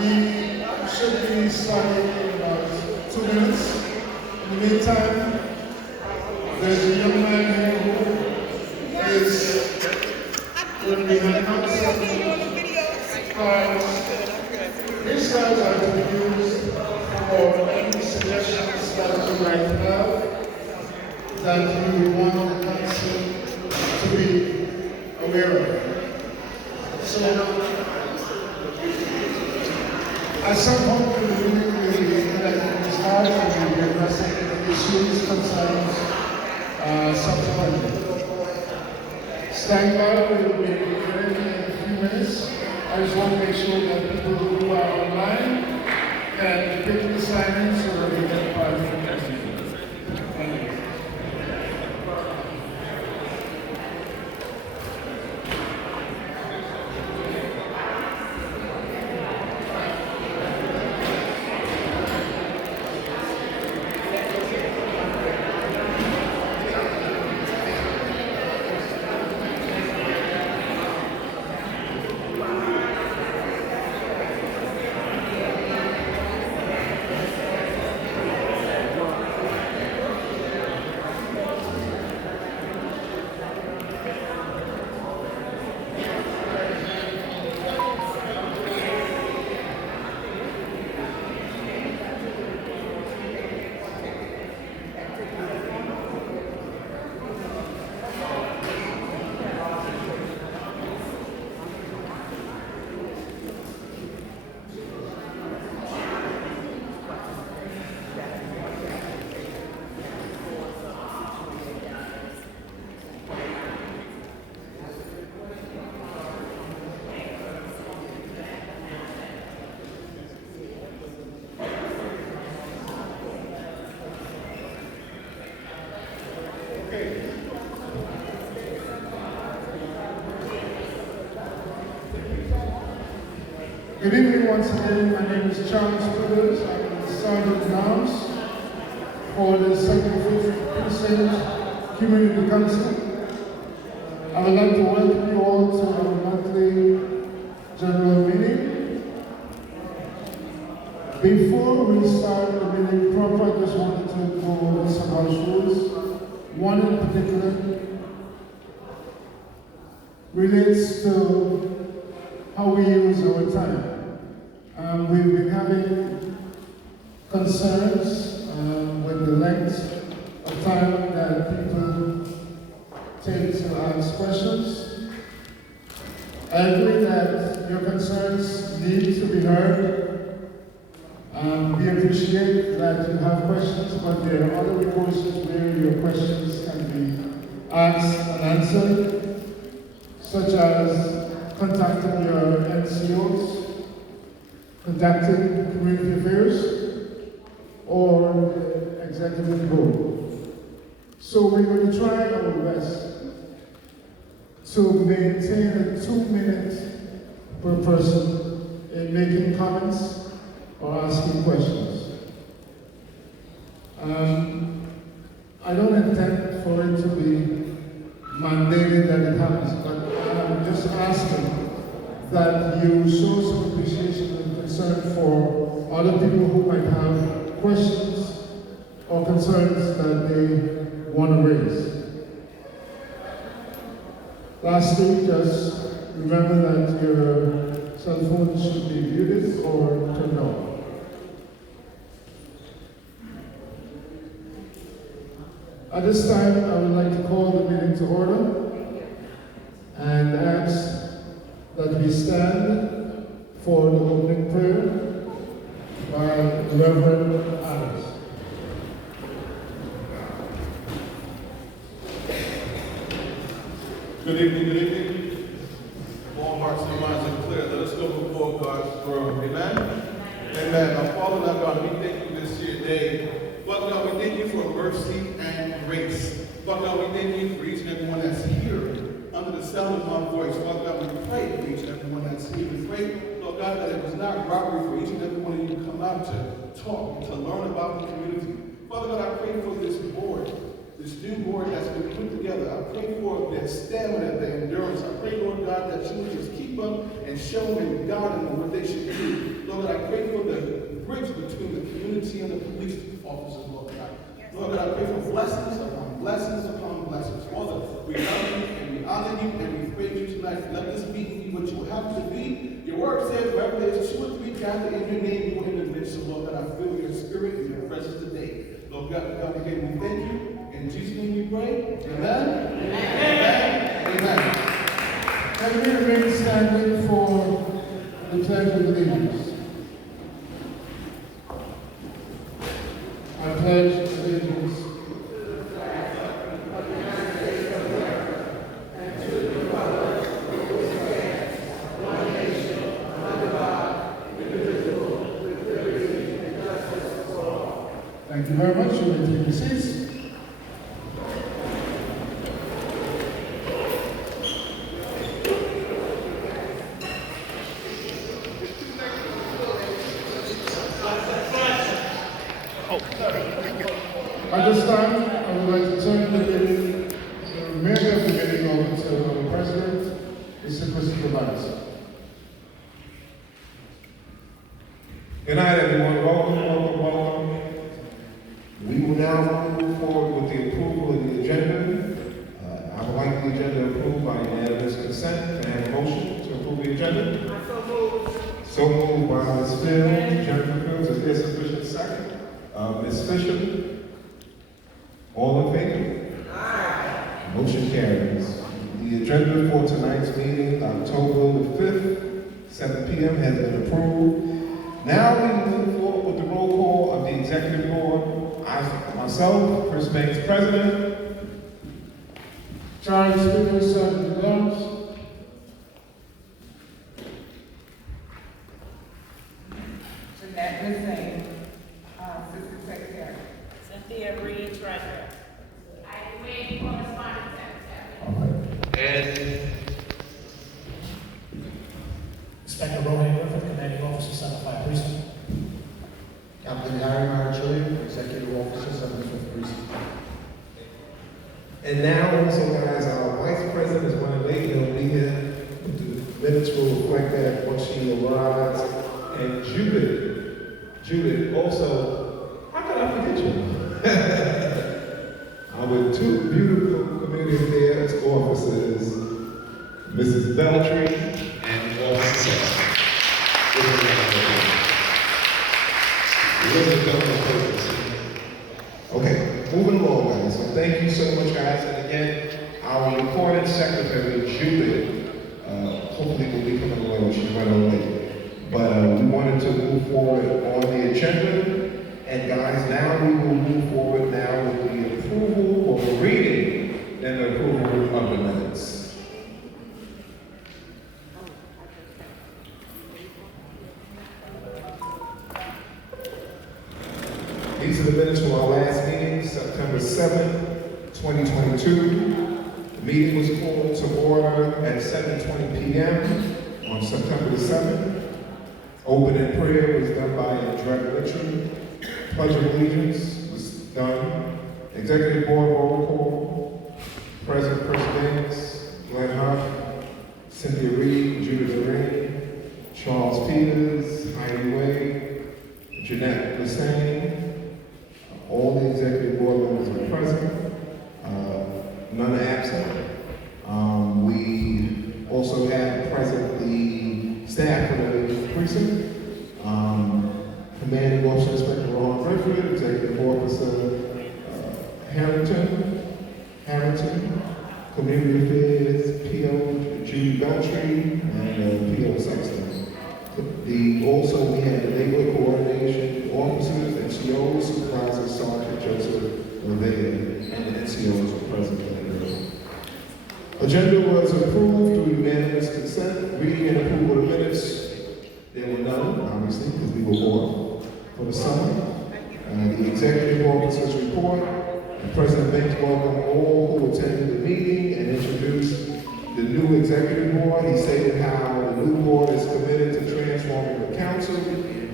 We should be starting in about 2 minutes. In the meantime, there's a young man here who is going to be handing out some cards. These cards are to be used for any suggestions that you might have that you want the council to be aware of. So, at some point in the meeting, we start and we addressing issues, concerns, subsequently. Stand by, we will be ready in a few minutes. I just want to make sure that people who are online can quickly sign in so that they get part of the message. Thank you. Good evening once again. My name is Charles Withers. I'm the Sergeant at Arms for the 75th Precinct Community Council. I would like to welcome you all to our monthly general meeting. Before we start the meeting proper, I just wanted to go over some house rules. One in particular relates to how we use our time. We've been having concerns with the length of time that people take to ask questions. I agree that your concerns need to be heard. We appreciate that you have questions, but there are other resources where your questions can be asked and answered, such as contacting your NCOs, contacting community affairs, or the executive board. So we're going to try our best to maintain a 2 minutes per person in making comments or asking questions. I don't intend for it to be mandated that it happens, but I'm just asking that you show some appreciation and concern for other people who might have questions or concerns that they want to raise. Lastly, just remember that your cell phone should be muted or turned off. At this time, I would like to call the meeting to order and ask that we stand for the opening prayer by Reverend Adams. Good evening, good evening. All hearts and minds are clear. Let us go before God's throne. Amen? Amen. Our Father, our God, we thank you this here day. Father God, we thank you for mercy and grace. Father God, we thank you for each and every one that's here under the sound of my voice. Father God, we pray for each and every one that's here. We pray, Lord God, that it was not robbery for each and every one of you to come out to talk, to learn about the community. Father God, I pray for this board, this new board that's been put together. I pray for their stamina, their endurance. I pray, Lord God, that you would just keep them and show them and guide them on what they should do. Lord, I chapter in your name, you are in the midst of, Lord God. I feel your spirit and your presence today. Lord God, again, we thank you. In Jesus' name we pray. Amen. Amen. Amen. And we remain standing for the Pledge of Allegiance. I pledge allegiance Thank you very much. You may take your seats. At this time, I would like to turn the remainder of the meeting over to our President, Mr. Christopher Vice. Good night, everyone. Welcome. We will now move forward with the approval of the agenda. I would like the agenda approved by unanimous consent. Can I have a motion to approve the agenda? So moved by Ms. Fields, Jennifer Fields. Is there sufficient second? Ms. Fisher? All in favor? Aye. Motion carries. The agenda for tonight's meeting, October the 5th, 7 p.m. has been approved. Now we move forward with the roll call of the Executive Board. Myself, Chris Banks, President. Charles Speaker, Sergeant Jones. Jeanette Hussein, Assistant Secretary. Cynthia Reed, Treasurer. I wait correspondence secretary. All right. And Inspector Rohan Griffith, Commanding Officer, 75 Precinct. Captain Harry Marichelli, Executive Officer, 75th Precinct. And now also, guys, our Vice President is running late. He'll be here. The minutes will reflect that once she arrives. And Judith, also, how could I forget you? With two beautiful community affairs officers, Mrs. Beltry and Officer Sexton. Okay, moving along, guys. So thank you so much, guys. And again, our recording secretary, Judith, hopefully will be coming away when she's running late. But we wanted to move forward on the agenda. And guys, now we will move forward now with the approval or the reading and the approval of the minutes. These are the minutes from our last meeting, September 7th, 2022. The meeting was called to order at 7:20 p.m. on September the 7th. Opening prayer was done by Andrea Richard. Pledge of Allegiance was done. Executive Board roll call. President Chris Banks, Glenn Huff, Cynthia Reed, Judith Lorraine, Charles Peters, Heidi Way, Jeanette Hussein. All the Executive Board members are present. None are absent. We also have present the staff of the precinct. Commanding Officer Inspector Ron Griffith, Executive Officer Harrington, Community Affairs, P.O. Judy Beltry, and P.O. Sexton. Also, we have the Neighborhood Coordination Officers, NCOs, Supervisor Sergeant Joseph Levea, and the NCOs were present in the room. Agenda was approved through unanimous consent. Reading and approval of minutes, there were none, obviously, because we were off for the summer. The Executive Officer's report. President Banks welcomed all who attended the meeting and introduced the new Executive Board. He stated how the new board is committed to transforming the council,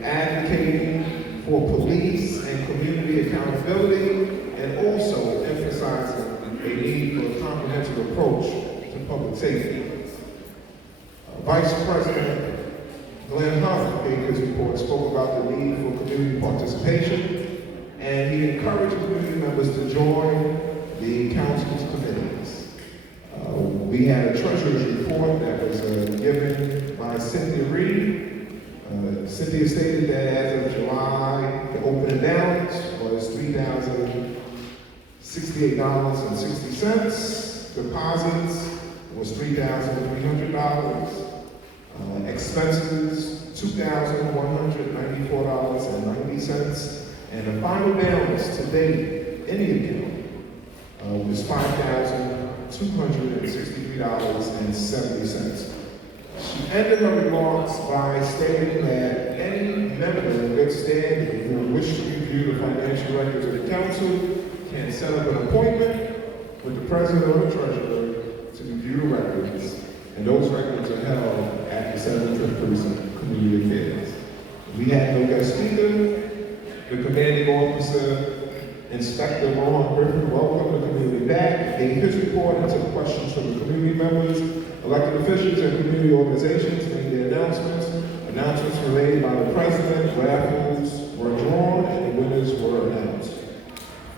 advocating for police and community accountability, and also emphasizing a need for a comprehensive approach to public safety. Vice President Glenn Huff gave his report, spoke about the need for community participation, and he encouraged community members to join the council's committees. We had a treasurer's report that was given by Cynthia Reed. Cynthia stated that as of July, the opening balance was $3,068.60. Deposits was $3,300. Expenses, $2,194.90. And the final balance to date in the account was $5,263.70. She ended her remarks by stating that any member in good standing who wish to review the financial records of the council can set up an appointment with the president or the treasurer to review the records, and those records are held at the 75th Precinct Community Affairs. We had no guest speaker. The commanding officer, Inspector Ron Griffin, welcomed the community back, gave his report, and took questions from the community members. Elected officials and community organizations made their announcements. Announcements were made by the president, raffles were drawn, and the winners were announced.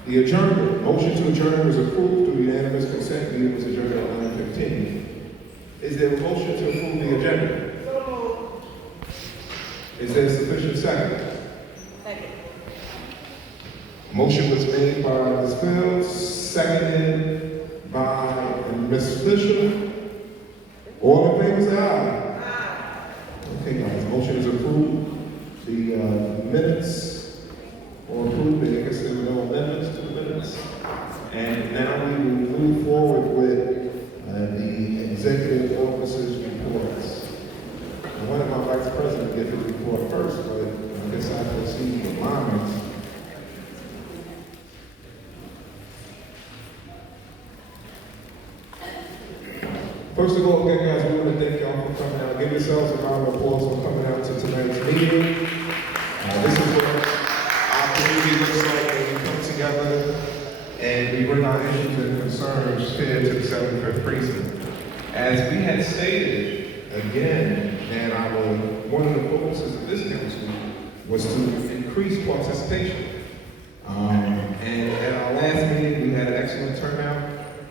The adjournment, motion to adjourn was approved through unanimous consent. Meeting was adjourned at 9:15. Is there a motion to approve the agenda? Is there sufficient second? Second. Motion was made by Ms. Fields, seconded by Ms. Fisher. All in favor, say aye. Okay, guys, motion is approved. The minutes are approved. I guess there were no amendments to the minutes. And now we will move forward with the executive officer's reports. I wanted my vice president to get his report first, but I guess I proceed with mine. First of all, again, guys, we want to thank y'all for coming out. Give yourselves a round of applause for coming out to tonight's meeting. This is what our community looks like when we come together and we bring our issues and concerns here to the 75th Precinct. As we had stated, again, that one of the focuses of this council was to increase participation. And at our last meeting, we had an excellent turnout.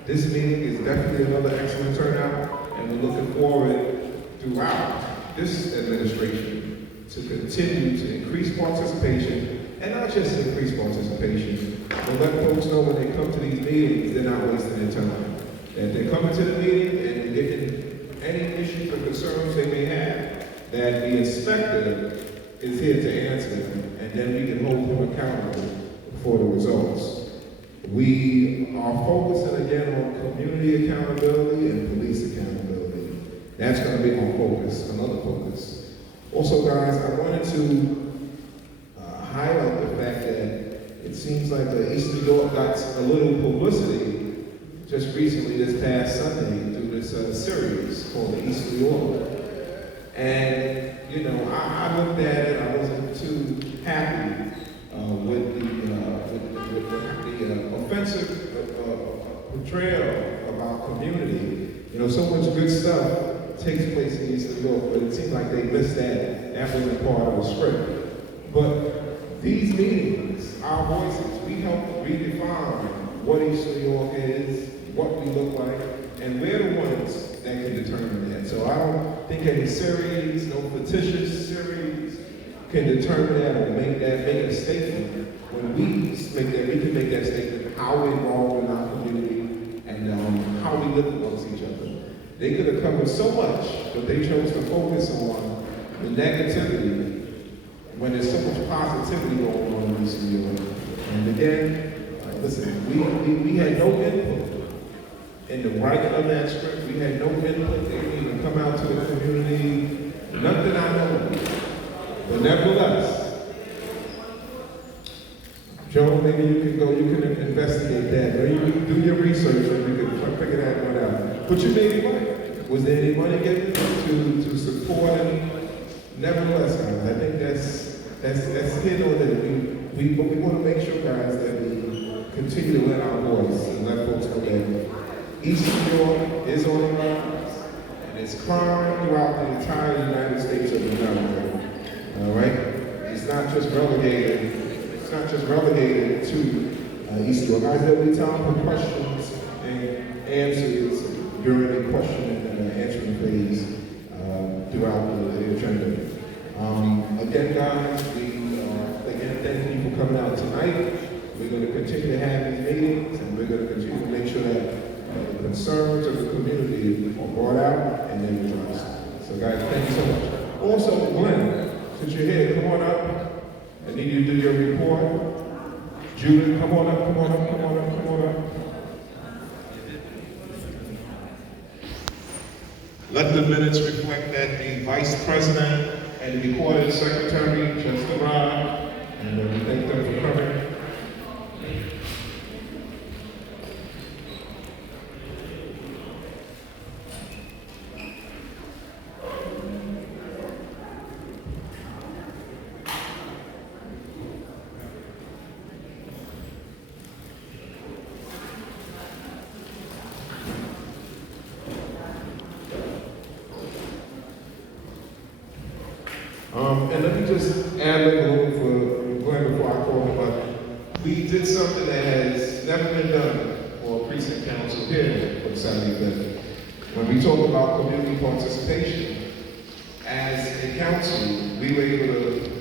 This meeting is definitely another excellent turnout, and we're looking forward throughout this administration to continue to increase participation, and not just increase participation, but let folks know when they come to these meetings, they're not wasting their time. That they're coming to the meeting and getting any issues or concerns they may have, that the inspector is here to answer them, and then we can hold them accountable for the results. We are focusing again on community accountability and police accountability. That's going to be our focus, another focus. Also, guys, I wanted to highlight the fact that it seems like the East New York got a little publicity just recently, this past Sunday, through this series called the East New York. And, you know, I looked at it, I wasn't too happy with the offensive portrayal of our community. You know, so much good stuff takes place in East New York, but it seemed like they missed that. That wasn't part of the script. But these meetings, our voices, we help redefine what East New York is, what we look like, and we're the ones that can determine that. So I don't think any series, no fictitious series, can determine that or make a statement. When we make that, we can make that statement how we're involved in our community and how we live amongst each other. They could have covered so much, but they chose to focus on the negativity when there's so much positivity going on in East New York. And again, listen, we had no input in the writing of that script. We had no input. They didn't even come out to the community. Nothing I know of. But nevertheless, Joe, maybe you can investigate that. Or you can do your research and you can figure that one out. But you made money. Was there any money given to support and nevertheless, guys, I think that's hit on it. But we want to make sure, guys, that we continue to let our voice and let folks know that East New York is on the rise, and it's crime throughout the entire United States of America. All right? It's not just relegated to East New York. Guys, there'll be time for questions and answers during the question and answering phase throughout the agenda. Again, guys, again, thank you for coming out tonight. We're going to continue to have these meetings, and we're going to continue to make sure that the concerns of the community are brought out and then addressed. So, guys, thank you so much. Also, Glenn, since you're here, come on up. I need you to do your report. Judith, come on up, come on up, come on up, come on up. Let the minutes reflect that the Vice President and the Recording Secretary just arrived, and we thank them for coming. And let me just add a little for Glenn before I call him up. We did something that has never been done for a precinct council here for the 75th. When we talk about community participation, as a council, we were able to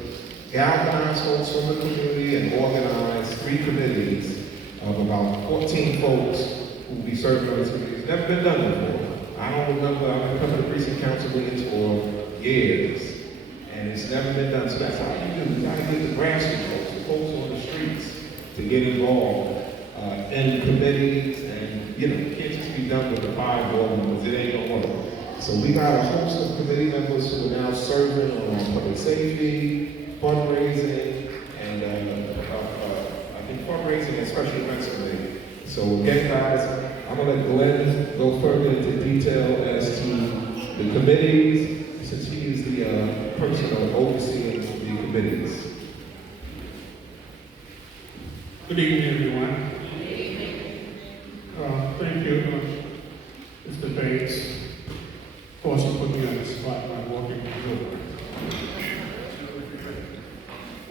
galvanize folks from the community and organize 3 committees of about 14 folks who will be serving on these committees. Never been done before. I don't remember, I've been coming to precinct council meetings for years. And it's never been done. So that's how you do. You gotta get the grassroots folks, the folks on the streets, to get involved in committees, and it can't just be done with the 5 board members. It ain't gonna work. So we got a host of committee members who are now serving on public safety, fundraising, and I think fundraising and special events committee. So again, guys, I'm gonna let Glenn go further into detail as to the committees, since he is the person overseeing the committees. Good evening, everyone. Thank you, Mr. Bates, for also putting me on the spot by walking through.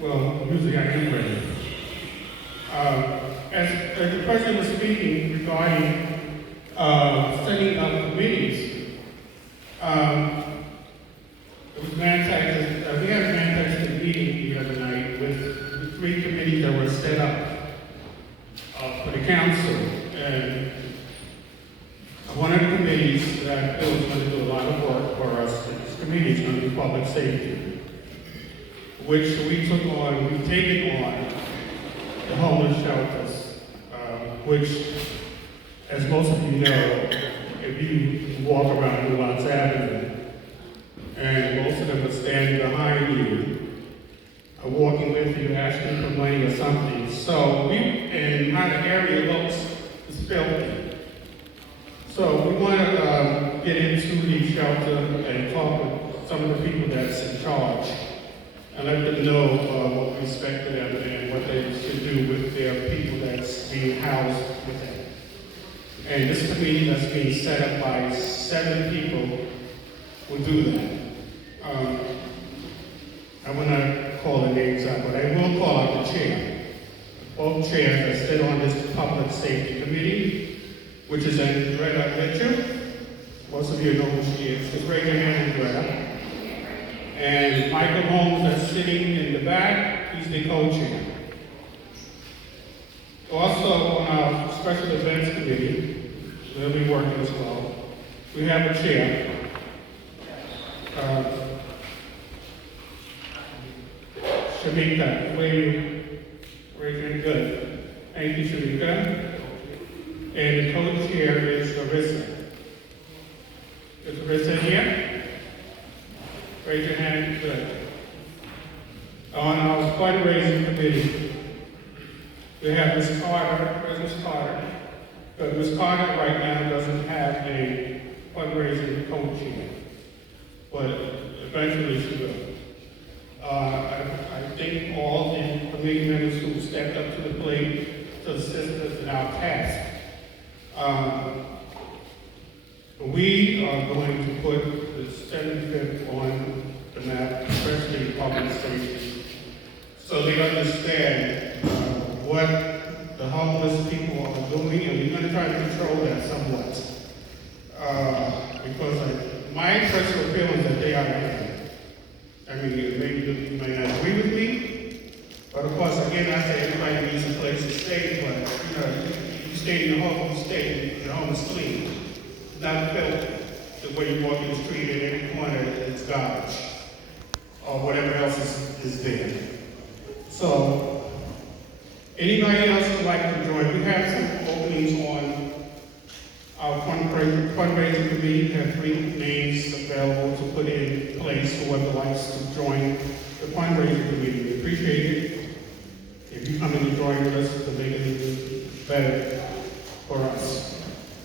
Well, usually I am ready. As the president was speaking regarding setting up committees, we had a fantastic meeting the other night with the 3 committees that were set up for the council. And one of the committees that I feel is going to do a lot of work for us, this committee is going to be public safety, which we've taken on the homeless shelters, which, as most of you know, if you walk around New Lots Avenue, and most of them are standing behind you, walking with you, asking for money or something. So and how the area looks is filthy. So we want to get into the shelter and talk with some of the people that's in charge, and let them know what we expect of them and what they should do with their people that's being housed with them. And this committee that's being set up by 7 people will do that. I will not call the names out, but I will call out the chair. Both chairs that sit on this public safety committee, which is Andrea Mitchell. Most of you know who she is. Just raise your hand, Andrea. And Michael Holmes that's sitting in the back, he's the co-chair. Also on our special events committee, they'll be working as well. We have a chair. Shamika, very good. Thank you, Shamika. And the co-chair is Larissa. Is Larissa here? Raise your hand, good. On our fundraising committee, we have Ms. Carter. Where's Ms. Carter? But Ms. Carter right now doesn't have a fundraising co-chair, but eventually she will. I thank all the committee members who stepped up to the plate to assist us in our task. We are going to put the 75th on the map, especially public safety, so they understand what the homeless people are doing, and we're going to try to control that somewhat. Because my personal feeling is that they are there. I mean, maybe you might not agree with me, but of course, again, I say everybody needs a place to stay, but, you know, you stay in your home, you stay, your home is clean. It's not built the way you walk in the street at every corner, it's garbage, or whatever else is there. So, anybody else would like to join? We have some openings on our fundraising committee. We have 3 names available to put in place for whoever likes to join the fundraising committee. We appreciate it if you come in and join with us to make it even better for us.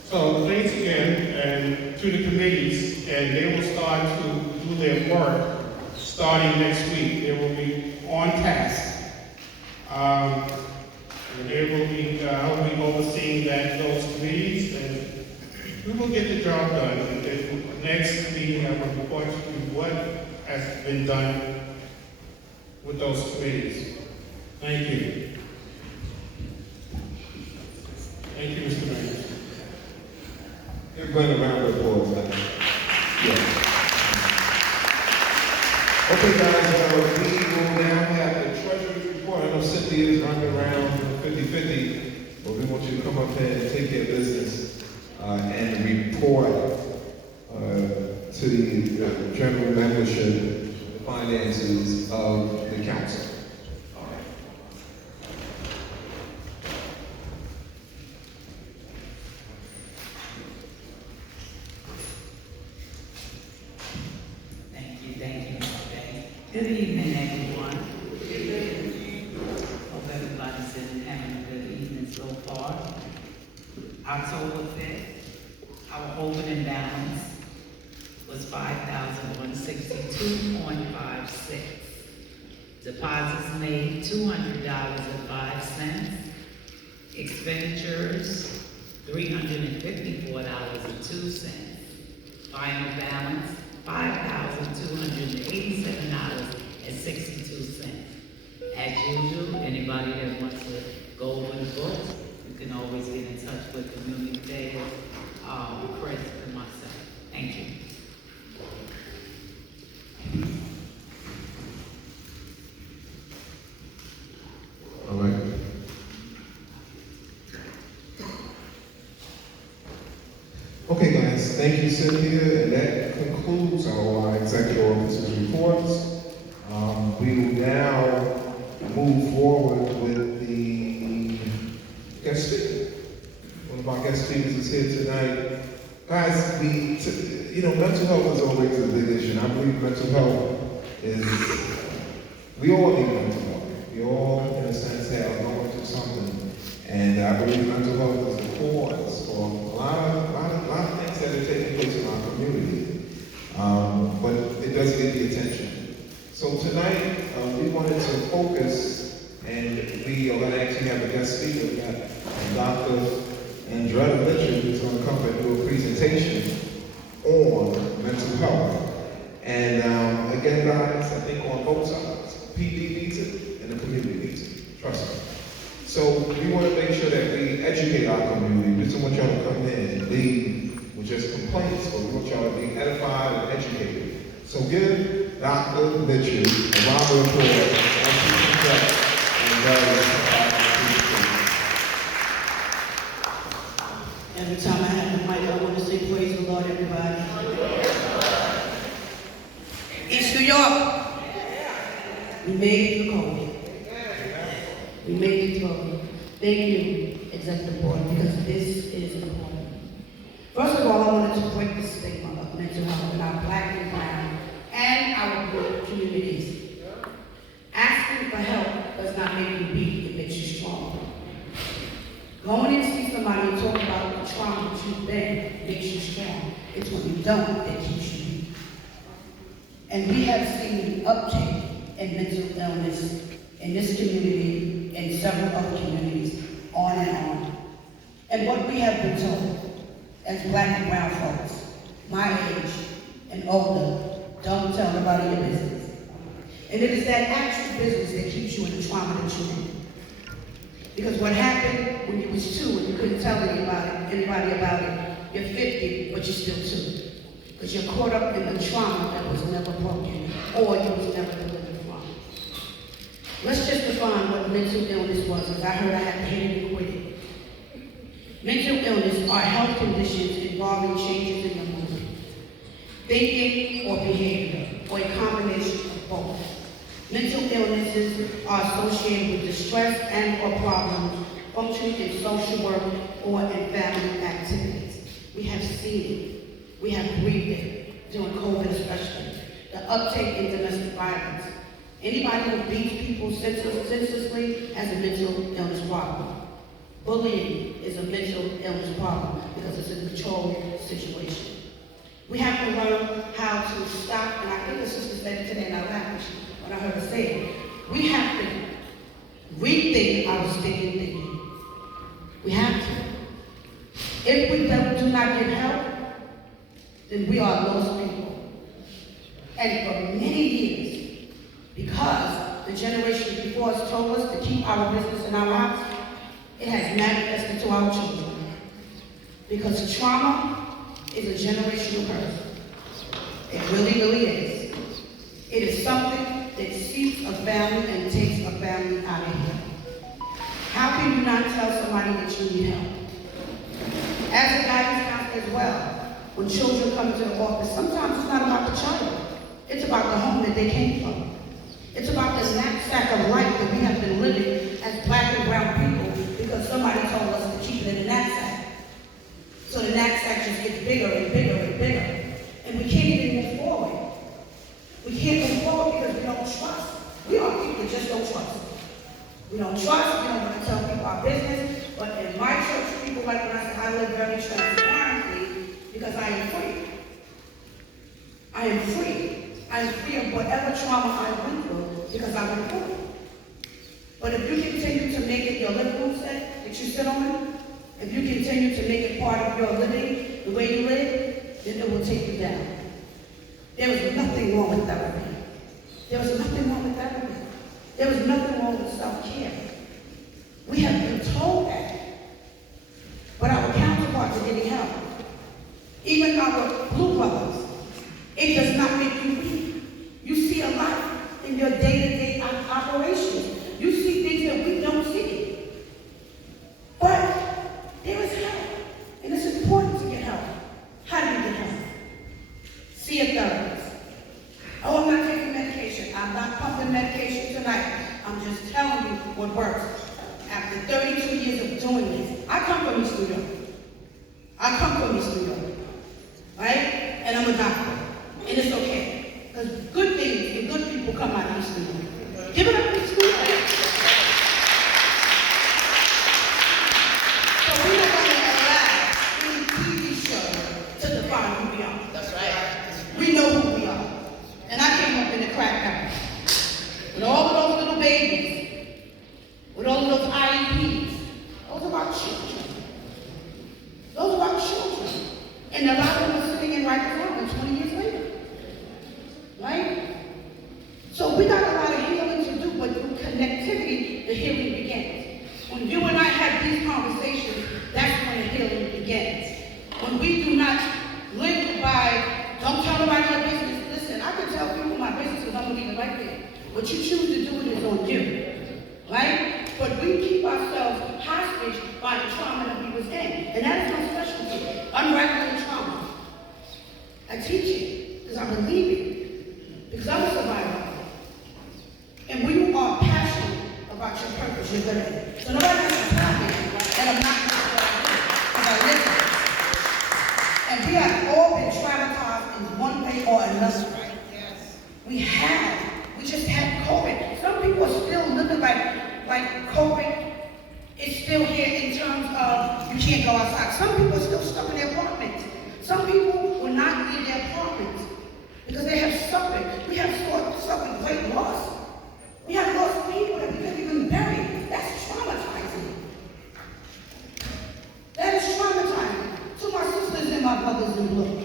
So thanks again and to the committees, and they will start to do their work starting next week. They will be on task. And they will be, I'll be overseeing those committees, and we will get the job done. And then next meeting, I will report to you what has been done with those committees. Thank you. Thank you, Mr. Mayor. Give Glenn a round of applause. Yeah. Okay, guys, we will now have the treasurer's report. I know Cynthia is running around 50-50, but we want you to come up here and take care of business and report to the general membership, the finances of the council. Good evening, everyone. Hope everybody's been having a good evening so far. October 5th, our opening balance was $5,162.56. Deposits made $200.05. Expenditures $354.02. Final balance $5,287.62. As usual, anybody that wants to go over the books, you can always get in touch with Community Affairs, Chris, and myself. Thank you. All right. Okay, guys, thank you, Cynthia, and that concludes our executive officer's reports. We will now move forward with the guest speaker. One of our guest speakers is here tonight. Guys, mental health is always a big issue, and I believe mental health is, we all need mental health. We all, in a sense, have going through something, and I believe mental health is the cause for a lot of things that are taking place in our community, but it does get the attention. So tonight, we wanted to focus, and we are going to actually have a guest speaker. We got Dr. Andretta Mitchell, who's going to come and do a presentation on mental health. And again, guys, I think on both sides, PD needs it and the community needs it. Trust me. So we want to make sure that we educate our community. We don't want y'all to come in and leave with just complaints, but we want y'all to be edified and educated. So give Dr. Mitchell a round of applause as she conducts and Every time I have the mic, I want to say praise the Lord, everybody. East New York, we made it through COVID. We made it through. Thank you, Executive Board, because this is important. First of all, I wanted to break the stigma of mental health in our Black and brown and our Black communities. Asking for help does not make you weak, it makes you strong. Going and see somebody and talk about the trauma that you've been makes you strong. It's when you don't that keeps you weak. And we have seen an uptick in mental illness in this community and several other communities, on and on. And what we have been told as Black and brown folks, my age and older, don't tell nobody your business. And it is that actual business that keeps you in the trauma that you're in. Because what happened when you was 2 and you couldn't tell anybody about it, you're 50, but you're still 2. because you're caught up in the trauma that was never broken or you was never delivered from. Let's just define what mental illness was, because I heard I had to hit it and quit it. Mental illness are health conditions involving changes in the mood, thinking, or behavior, or a combination of both. Mental illnesses are associated with distress and or problems functioning in social work or in family activities. We have seen it. We have breathed it during COVID especially. The uptake in domestic violence. Anybody who beats people senselessly has a mental illness problem. Bullying is a mental illness problem because it's a controlled situation. We have to learn how to stop, and I think the sister said it today, and I laughed when I heard her say it. We have to rethink our stinking thinking. We have to. If we do not get help, then we are lost people. And for many years, because the generation before us told us to keep our business in our mouths, it has manifested to our children. Because trauma is a generational curse. It really, really is. It is something that seeks a family and takes a family out of here. How can you not tell somebody that you need help? As a guidance counselor as well, when children come into the office, sometimes it's not about the child. It's about the home that they came from. It's about the knapsack of life that we have been living as black and brown people because somebody told us to keep it in the knapsack. So the knapsack just gets bigger and bigger and bigger. And we can't even move forward. We can't move forward because we don't trust. We are people that just don't trust. We don't trust, we don't want to tell people our business. But in my church, people like when I say I live very transparently because I am free. I am free. I am free of whatever trauma I went through because I went through it. But if you continue to make it your living room set that you sit on, if you continue to make it part of your living, the way you live, then it will take you down. There was nothing wrong with therapy. There was nothing wrong with therapy. There was nothing wrong with self-care. We have been told that. But our counterparts are getting help. Even our blue brothers, it does not make you weak. You see a lot in your day-to-day operations. You see things that we don't see. But there is help. And it's important to get help. How do you get help? See a therapist. Oh, I'm not taking medication. I'm not pumping medication tonight. I'm just telling you what works. After 32 years of doing this, I come from East New York. I come from East New York. Right? And I'm a doctor. And it's okay. Because good things and good people come out of East New York. Give it up to East New York. So we don't want to allow any TV show to define who we are. That's right. We know who we are. And I came up in the crack house. With all of those little babies. With all of those IEPs. Those are our children. Those are our children. And a lot of them are sitting in Rikers Island 20 years later. Right? So we got a lot of healing to do, but through connectivity, the healing begins. When you and I have these conversations, that's when the healing begins. When we do not live by, don't tell nobody your business. Listen, I can tell people my business because I'm going to leave it right there. What you choose to do it is on you. Right? But we keep ourselves hostage by the trauma that we was in. And that is my specialty. Unraveling trauma. I teach it because I believe it. Because I'm a survivor. And when you are passionate about your purpose, you're good at it. So nobody has to tell me that I'm not good at what I do. Because I live it. And we have all been traumatized in one way or another. We have. We just had COVID. Some people are still living like COVID is still here in terms of you can't go outside. Some people are still stuck in their apartments. Some people will not leave their apartments because they have suffered. We have suffered great loss. We have lost people that we couldn't even bury. That's traumatizing. That is traumatizing. To my sisters and my brothers in blue.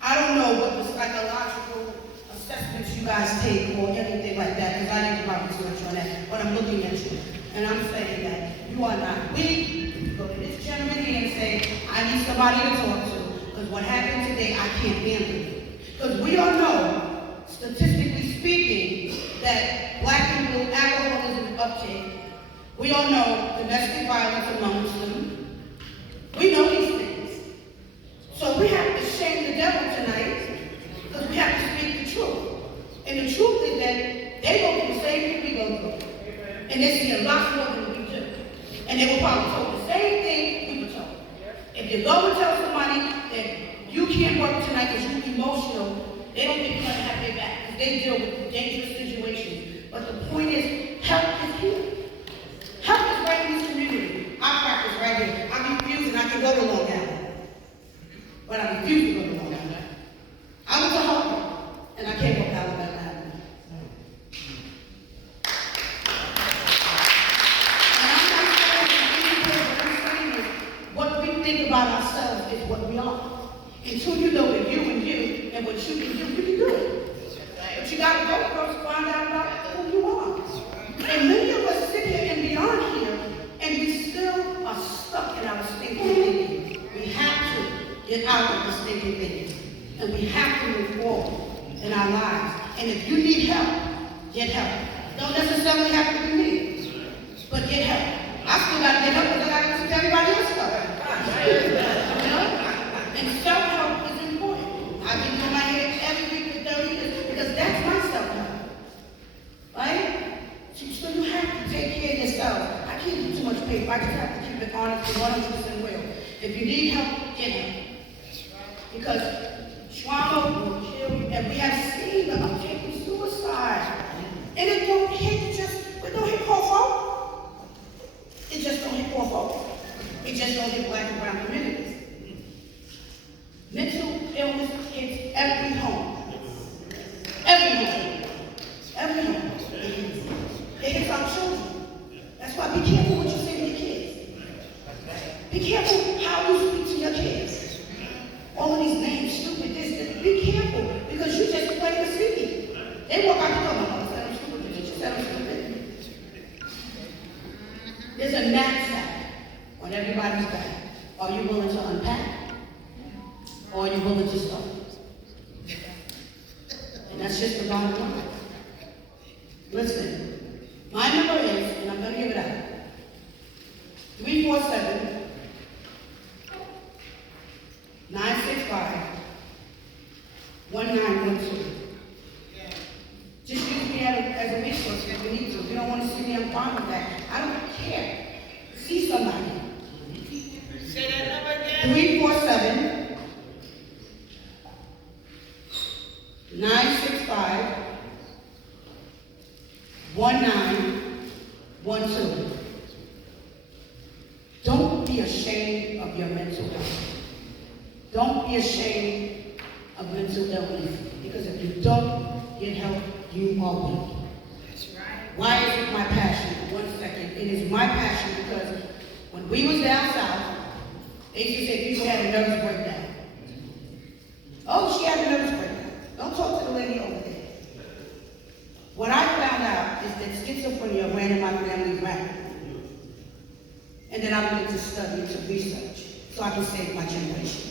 I don't know what the psychological assessments you guys take or anything like that, because I didn't do my research on that, but I'm looking at you. And I'm saying that you are not weak. You go to this gentleman here and say, I need somebody to talk to. Because what happened today, I can't handle it. Because we all know, statistically speaking, that black people, alcoholism is uptake. We all know domestic violence amongst them. We know these things. So we have to shame the devil tonight, because we have to speak the truth. And the truth is that they go through the same thing we go through. And they see a lot more than we do. And they were probably told the same thing we were told. If you go and tell somebody that you can't work tonight because you're emotional, they don't think you're going to have their back, because they deal with dangerous situations. But the point is, help is here. Help is right in this community. I practice right here. I refuse, and I can go to Long Island. But I refuse to go to Long Island. I was a Harvard, and I can't go to Alabama. Think about ourselves is what we are. Until you know that you and you and what you can do it. But you got to go first, find out about who you are. And many of us sit here and beyond here, and we still are stuck in our stinking thinking. We have to get out of the stinking thinking. And we have to move forward in our lives. And if you need help, get help. Don't necessarily have to be me, but get help. I still got to get help because I got to listen to everybody else stuff. You know? And self-help is important. I've been doing my hair every week for 30 years because that's my self-help. Right? So you have to take care of yourself. I can't do too much paper. I just have to keep it honest and 100% real. If you need help, get help. Because trauma will kill you. And we have seen the uptake of suicide. And it don't hit poor folk. It just don't hit poor folk. It just don't hit black and brown communities. Mental illness hits every home. Every home. Every home. It hits our children. That's why be careful what you say to your kids. Be careful how you speak to your kids. All of these names, stupid, this. Be careful, because you just play the speaking. They walk out the door, my mother said I'm stupid, she said I'm stupid. There's a knapsack on everybody's back. Are you willing to unpack? Or are you willing to start? And that's just the bottom line. Listen, my number is, and I'm going to give it out, 347-965-1912. Just use me as a resource if you need to. If you don't want to see me, I'm fine with that. I don't care. See somebody. Say that number again. 347-965-1912. Don't be ashamed of your mental health. Don't be ashamed of mental illness. Because if you don't get help, you are weak. That's right. Why is it my passion? 1 second. It is my passion because when we was down south, they used to say people had a nervous breakdown. Oh, she had a nervous breakdown. Don't talk to the lady over there. What I found out is that schizophrenia ran in my family's rapidly. And then I began to study, to research, so I can save my generation.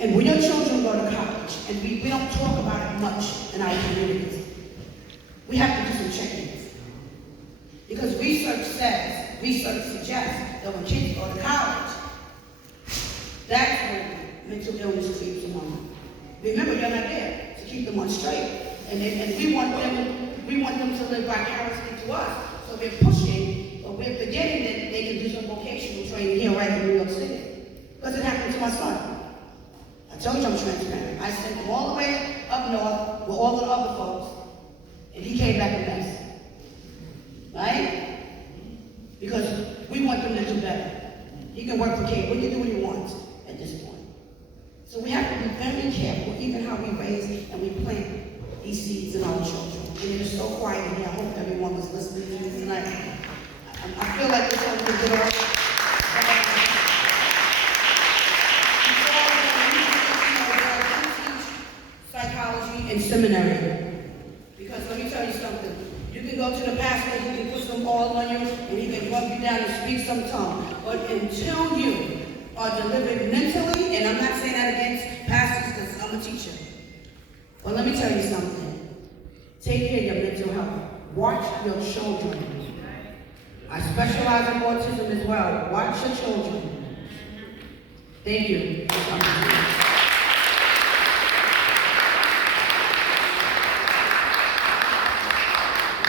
And when your children go to college, and we don't talk about it much in our communities, we have to do some check-ins. Because research suggests that when kids go to college, that's when mental illness creeps among them. Remember, you're not there to keep them on straight. And we want them to live vicariously to us. So we're pushing, but we're forgetting that they can do some vocational training here right in New York City. Because it happened to my son. I told you I'm transparent. I sent him all the way up north with all the other folks, and he came back a mess. Right? Because we want them to do better. He can work for Kate. We can do what he wants at this point. So we have to be very careful, even how we raise and we plant these seeds in our children. And it is so quiet in here. I hope everyone was listening to me tonight. I feel like this has been good. Psychology in seminary. Because let me tell you something. You can go to the pastor, he can put some oil on you, and he can rub you down and speak some tongue. But until you are delivered mentally, and I'm not saying that against pastors because I'm a teacher. But let me tell you something. Take care of your mental health. Watch your children. I specialize in autism as well. Watch your children. Thank you.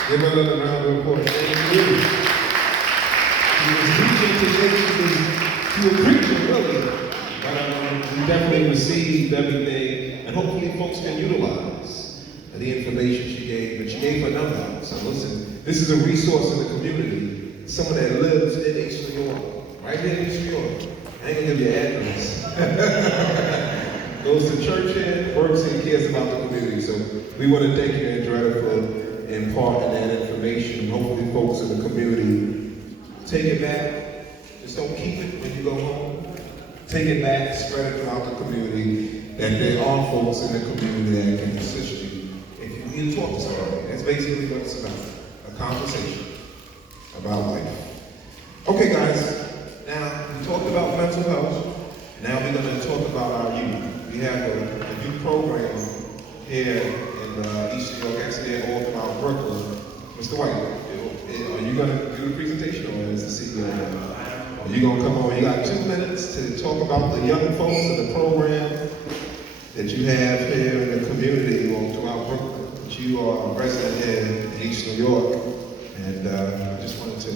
Give another round of applause. Thank you. He was preaching today. He was preaching really. But we definitely received everything, and hopefully folks can utilize the information she gave. But she gave her number. So listen, this is a resource in the community. Someone that lives in East New York, right here in East New York. I ain't gonna give you an address. Goes to church here, works and cares about the community. So we want to thank you, Andrea, for imparting that information. Hopefully folks in the community take it back. Just don't keep it when you go home. Take it back, spread it throughout the community, that there are folks in the community that can assist you if you need to talk to somebody. That's basically what it's about, a conversation about life. Okay, guys, now we talked about mental health. Now we're going to talk about our youth. We have a youth program here in East New York, actually all throughout Brooklyn. Mr. White, are you going to do the presentation, or is the CEO? Are you going to come on? You got 2 minutes to talk about the young folks and the program that you have here in the community all throughout Brooklyn. But you are a resident here in East New York, and I just wanted to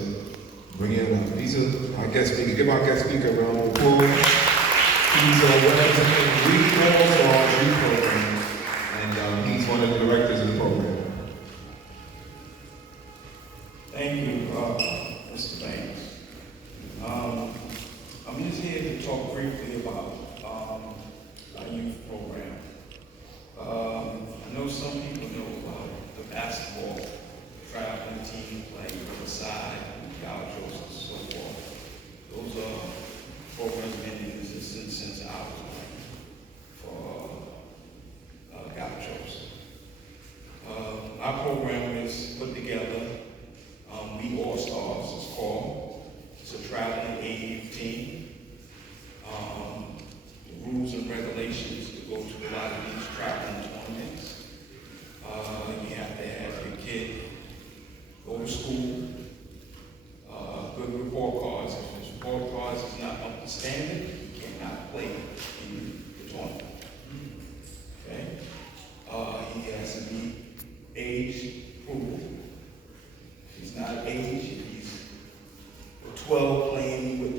bring in these are our guest speaker. Give our guest speaker a round of applause. He's representing Reform for our youth program, and he's one of the directors of the program. Thank you, Mr. Banks. I'm just here to talk briefly about our youth program. I know some people know about the basketball traveling team like Riverside, Gauchos, and so forth. Those are programs been in existence since I was for Gauchos. Our program is put together. We All Stars is called. It's a traveling AU team. The rules and regulations to go to a lot of these traveling tournaments. You have to have your kid go to school, good report cards. If his report cards is not up to standard, he cannot play in the tournament. Okay? He has to be age approved. If he's not age, if he's 12 playing with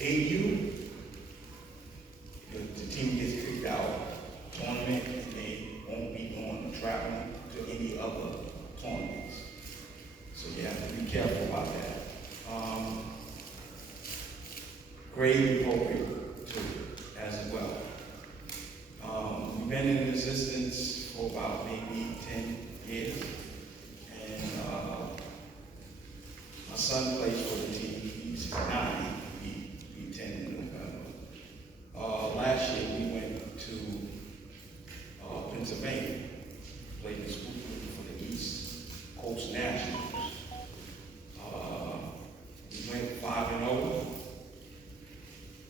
AU, the team gets kicked out tournament and they won't be going traveling to any other tournaments. So you have to be careful about that. Grade appropriate too, as well. We've been in existence for about maybe 10 years. And my son plays for the team. He's 9. He 10 in November. Last year we went to Pennsylvania, played the school for the East Coast Nationals. We went 5-0,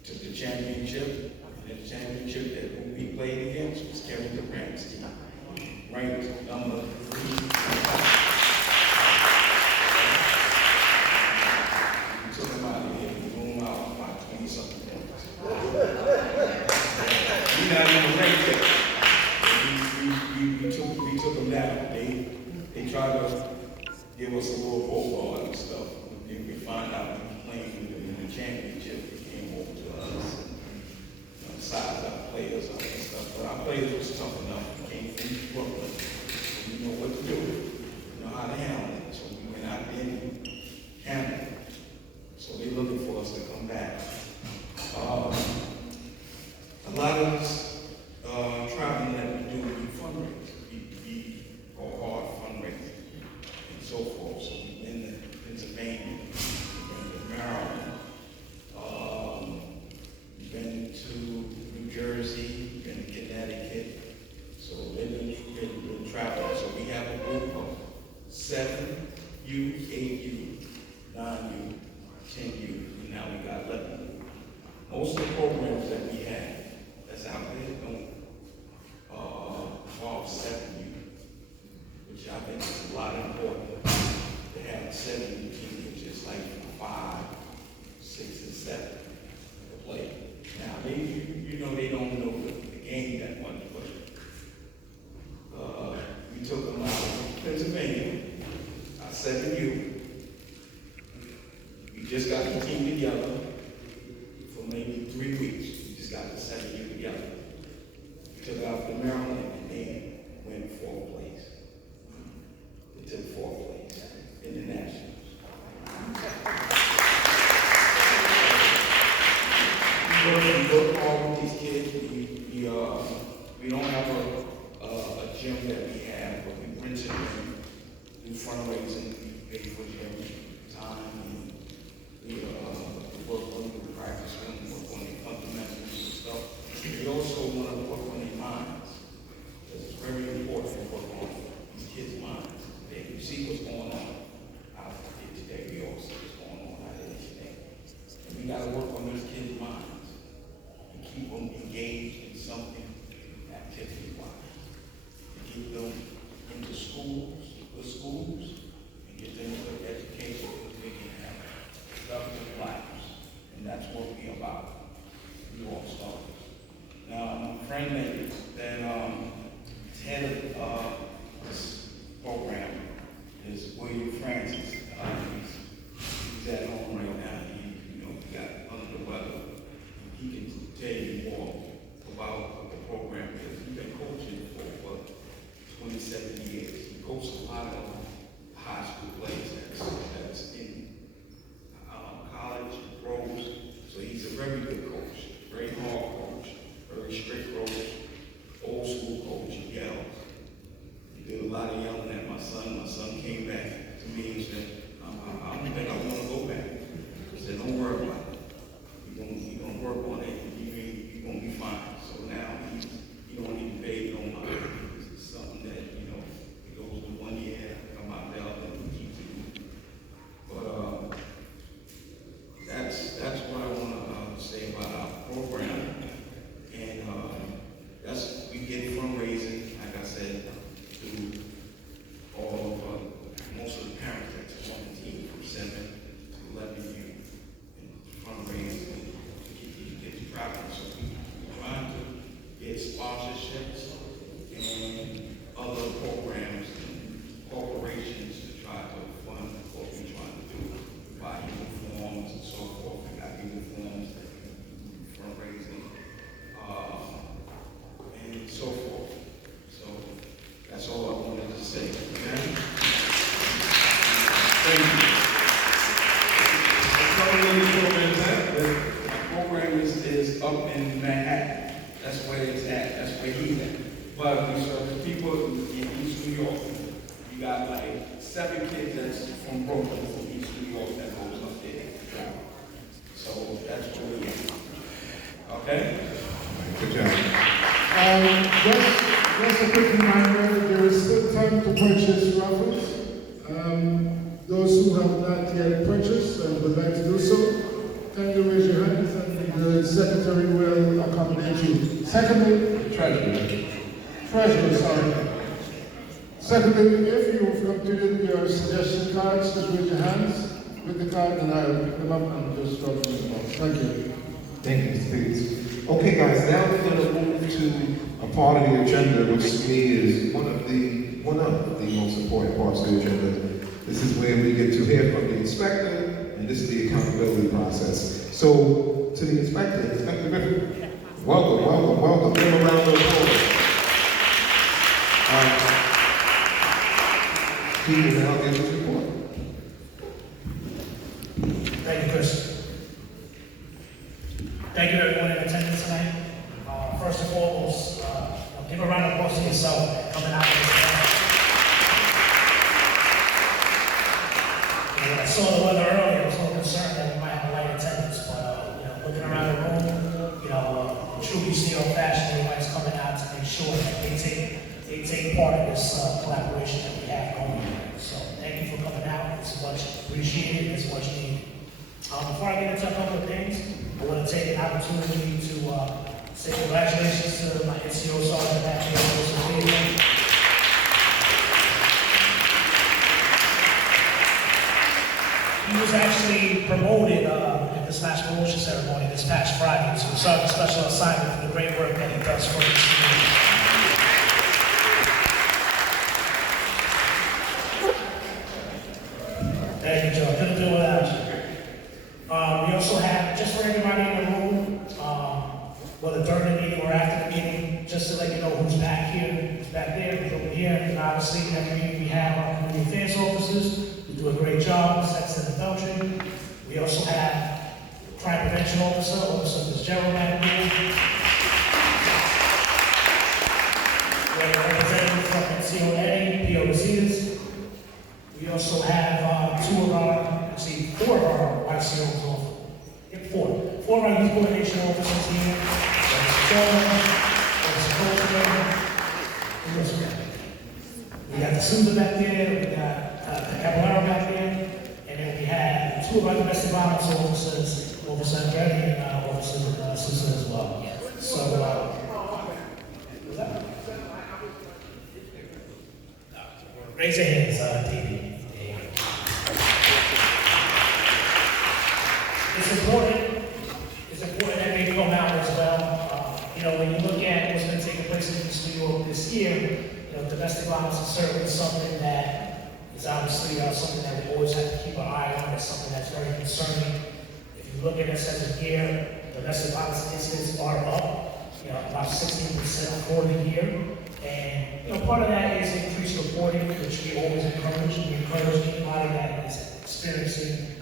took the championship, and the championship that we played against was Kevin Durant's team, ranked number 3. We took him out of here, we blew him out by 20-something points. He's not even ranked yet. We took him down. They tried to give us a little football and stuff. And we find out we were playing with them in the championship. They came over to us and sized our players up and stuff. But our players was tough enough. We came from Brooklyn. So we know what to do. We know how to handle it. So we went out there and handled it. So they're looking for us to come back. A lot of this traveling that we do, we fundraise. We go hard fundraising and so forth. So we've been to Pennsylvania, we've been to Maryland, we've been to New Jersey, we've been to Connecticut. So they've been traveling. So we have a group of 7 U, 8 U, 9 U, 10 U, and now we got 11 U. Most of the programs Pennsylvania. I said to you, you just got the team together for maybe 3 weeks. You just got the 7 you together. You took out to Maryland and they went 4th place. They took 4th place in the nationals. We work hard with these kids. We don't have a gym that we have, but we rent it and do fundraising. We pay for gym time. And we work on the practice room, work on the fundamentals and stuff. We also want to work on their minds. It's very important to work on these kids' minds. You see what's going on out here today. We all see what's going on out here today. And we got to work on these kids' minds. Keep them engaged in something activity-wise. Get them into schools, good schools, and get them good education so they can have productive lives. And that's what we're about. We all start. Now, my friend that is head of this program is William Francis. He's at home right now. He got under the weather. He can tell you more about the program because he's been coaching for 27 years. He coached a lot of high school players that's in college and pros. So he's a very good coach, very hard coach, very strict coach, old school coach. He yells. He did a lot of yelling at my son. My son came back to me and said, I don't think I want to go back. I said, don't worry about it. You're going to work on it, and you're going to be fine. So now he don't even pay no mind. It's something that, it goes to 1 year, come out there, and he keeps it. But that's what I want to say about our program. And we get fundraising, like I said, to all of most of the parents that's on the team from 7 to 11 years. Fundraising to keep these kids traveling. So we're trying to get sponsorships and other programs and corporations to try to fund what we're trying to do. We buy uniforms and so forth. We got uniforms that we do fundraising and so forth. So that's all I wanted to say. Amen. Thank you. The program is up in Manhattan. That's where it's at. That's where he's at. But we serve the people in East New York. You got like 7 kids that's from Brooklyn, from East New York, that goes up there to travel. So that's where we are. Okay? Good job. Just a quick reminder, there is still time to purchase raffles. Those who have not yet purchased and would like to do so, kindly raise your hands and the secretary will accommodate you. Secondly, treasurer, sorry. Secondly, if you have completed your suggestion cards, just raise your hands with the card and I'll pick them up and just drop them in the box. Thank you. Thank you, Mr. Peters. Okay, guys, now we're going to move to a part of the agenda, which to me is one of the most important parts of the agenda. This is where we get to hear from the inspector, and this is the accountability process. So, to the inspector, Inspector Griffin, welcome. Give him a round of applause. He will now give his report. Thank you, Chris. Thank you, everyone in attendance tonight. First and foremost, give a round of applause to yourself coming out of this. When I saw the weather earlier, I was a little concerned that we might have a light attendance, but looking around the room, truly New York fashion, everybody's coming out to make sure that they take part in this collaboration that we have going on. So thank you for coming out. It's much appreciated. It's much needed. Before I get into a couple of things, I want to take an opportunity to say congratulations to my NCO Sergeant at the He was actually promoted at this last promotion ceremony this past Friday to Sergeant Special Assignment for the great work that he does for his team. obviously, in that community, we have our community affairs officers who do a great job with sex and adultery. We also have crime prevention officer, Officer Fitzgerald back here. We have a representative from NCOA, P.O. Receivers. We also have four of our YCOs off. Four of our youth coordination officers here. We got the Susan back there, we got the Caballero back there, and then we have two of our domestic violence officers, Officer Andretti and Officer Susan as well. So, raise your hands, Dee. It's important that they come out as well. When you look at what's been taking place in East New York this year, domestic violence is certainly something that is obviously something that we always have to keep an eye on. It's something that's very concerning. If you look at this as a year, domestic violence incidents are up, about 16% for the year. And, part of that is increased reporting, which we always encourage. We encourage anybody that is experiencing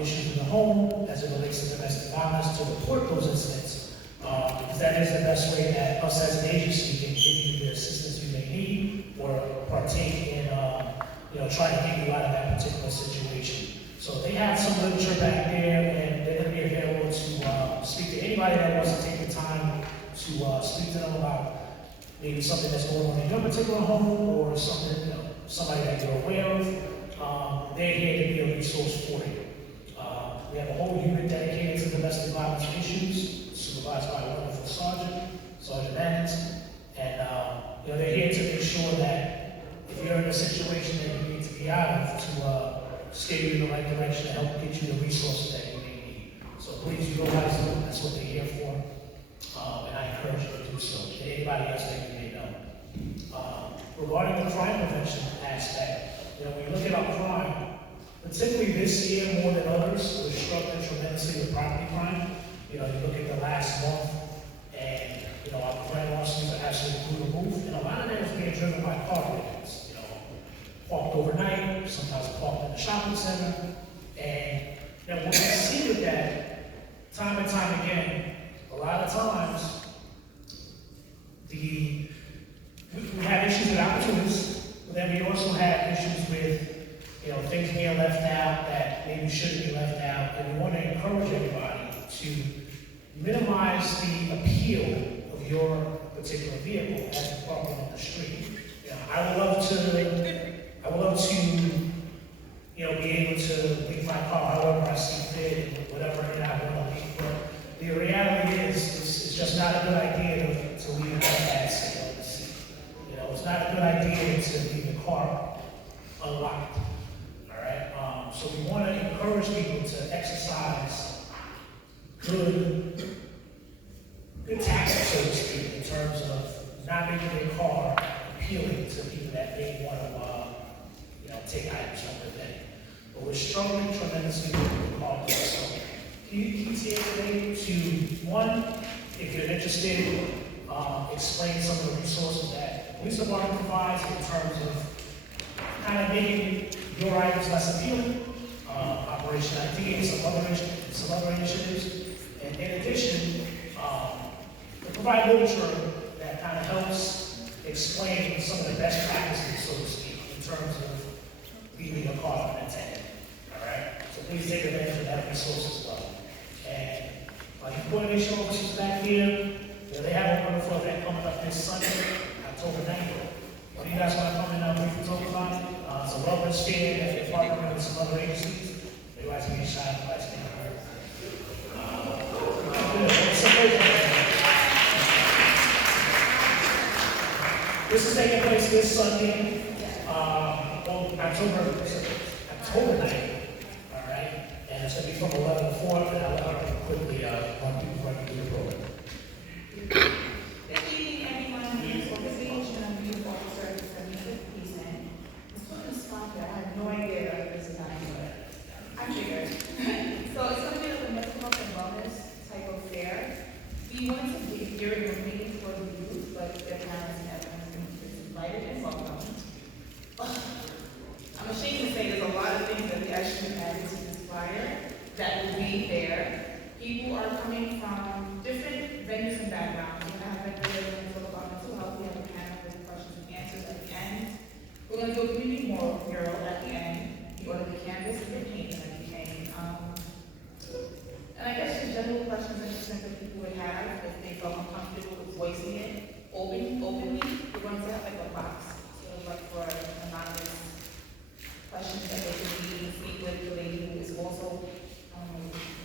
issues in the home as it relates to domestic violence to report those incidents. Because that is the best way that us as an agency can give you the assistance you may need or partake in, trying to get you out of that particular situation. So they have some literature back there, and they're going to be available to speak to anybody that wants to take the time to speak to them about maybe something that's going on in your particular home or something, somebody that you're aware of. They're here to be a resource for you. We have a whole unit dedicated to domestic violence issues, supervised by a wonderful Sergeant Mannix, and they're here to make sure that if you're in a situation that you need to be out of, to steer you in the right direction and help get you the resources that you may need. So please utilize them. That's what they're here for, and I encourage you to do so. And anybody else that you may know. Regarding the crime prevention aspect, when you look at our crime, particularly this year more than others, we're struggling tremendously with property crime. You look at the last month, and our crime losses are absolutely through the roof, and a lot of that is being driven by car break-ins. Parked overnight, sometimes parked in the shopping center, and what we see with that, time and time again, a lot of times, we have issues with opportunists, but then we also have issues with things being left out that maybe shouldn't be left out, and we want to encourage everybody to minimize the appeal of your particular vehicle as you're parking on the street. I would love to, be able to leave my car however I see fit and whatever I want to leave. But the reality is, it's just not a good idea to leave a bad state on the seat. It's not a good idea to leave the car unlocked. So we want to encourage people to exercise good tactics, so to speak, in terms of not making their car appealing to people that may want to, take items from the day. But we're struggling tremendously with the car plate. So he's here today to, one, if you're interested, explain some of the resources that the police department provides in terms of kind of making your items less appealing, Operation ID, some other initiatives, and in addition, to provide literature that kind of helps explain some of the best practices, so to speak, in terms of leaving your car unattended. All right? So please take advantage of that resource as well. And the coordination officers back here, they have a wonderful event coming up this Sunday, October 9th. When you guys want to come in and briefly talk about it, it's a wellness fair that they're partnering with some other agencies. They like to be shy, like to be heard. This is taking place this Sunday, on October 9th. All right, and it's going to be from 11 to 4, and I'll quickly run people right through the program. Good evening, everyone. My name is Organization. I'm the youth officer at the 75th Precinct. This one is sponsored. I have no idea if this is happening, but I'm triggered. So it's going to be like a mental health and wellness type of fair. We want to be during a meeting for the youth, but their parents and everyone is invited and welcome. that you added to this flyer that will be there. People are coming from different venues and backgrounds. We're gonna have vendors that are gonna talk about mental health. We have a panel with questions and answers at the end. We're gonna do a community mural at the end. You order the canvas and the paint and everything. And I guess just general questions and concerns that people would have if they felt uncomfortable with voicing it openly. We're going to have like a box, sort of like for anonymous questions that they can be speak with the lady who is also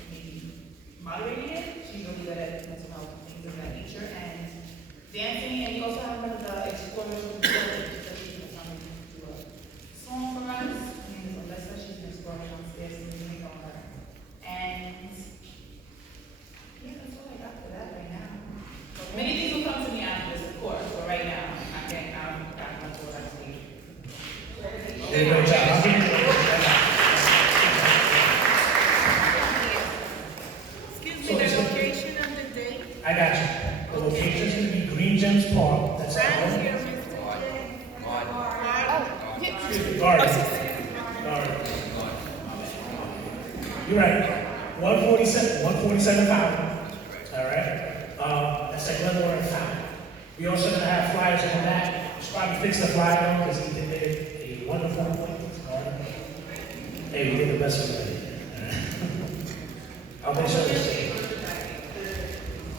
maybe moderating it. She's really good at mental health and things of that nature and dancing. And we also have one of the explorers who that she's going to come and do a song for us. Her name is Alyssa. She's an explorer downstairs and we know her. And yeah, that's all I got for that right now. But many things will come to me after this, of course. But right now, I think I'm got much what I see. Good job. Excuse me, the location of the day? I got you. The location is going to be Green Gems Park. That's Right at here, home. Mr. J. Excuse me, Garden. You're right. 147 Fountain. All right. That's like Leavenworth and Fountain. We also going to have flyers on that. We should probably fix the flyer because he did a wonderful point. Hey, we did the best we could. I'll make sure it's.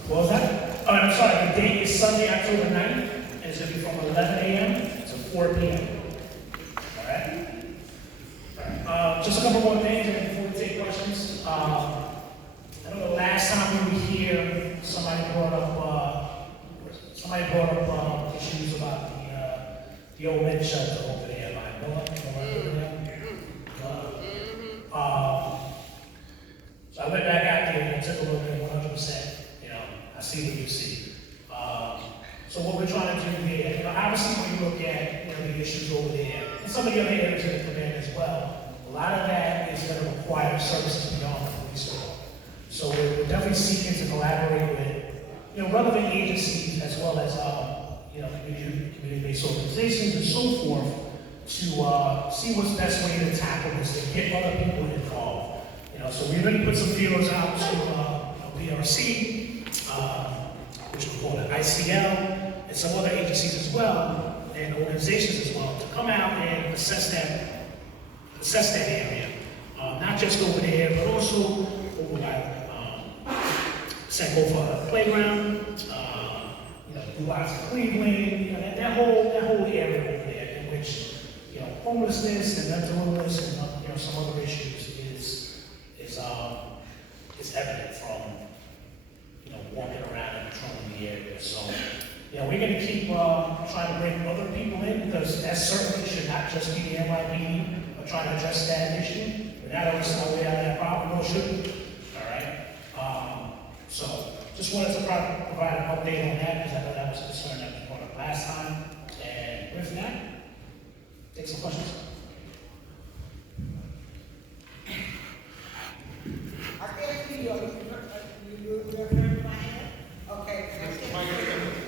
What was that? Oh, I'm sorry. The date is Sunday, October 9th, and it's going to be from 11 a.m. to 4 p.m. All right? Just a couple more things before we take questions. I know the last time we were here, somebody brought up issues about the old men's shelter over there by Noah. So I went back out there and I took a look at 100%. I see what you see. So what we're trying to do here, obviously when you look at the issues over there, and some of the other areas in the command as well, a lot of that is going to require services beyond the police department. So we're definitely seeking to collaborate with relevant agencies as well as community-based organizations and so forth to see what's the best way to tackle this and get other people involved. So we already put some feelers out to BRC, which we call it ICL, and some other agencies as well, and organizations as well, to come out and assess that area. Not just over there, but also over by Sankofa Playground, Blue Box of Cleveland, that whole area over there, in which homelessness and mental illness and some other issues is evident from walking around and patrolling the area. So we're going to keep trying to bring other people in because that certainly should not just be the NYPD, but trying to address that issue. We're not always our way out of that problem, nor should we. All right. So just wanted to provide an update on that because I know that was a concern that was brought up last time. And with that, take some questions. I can't see you. Okay.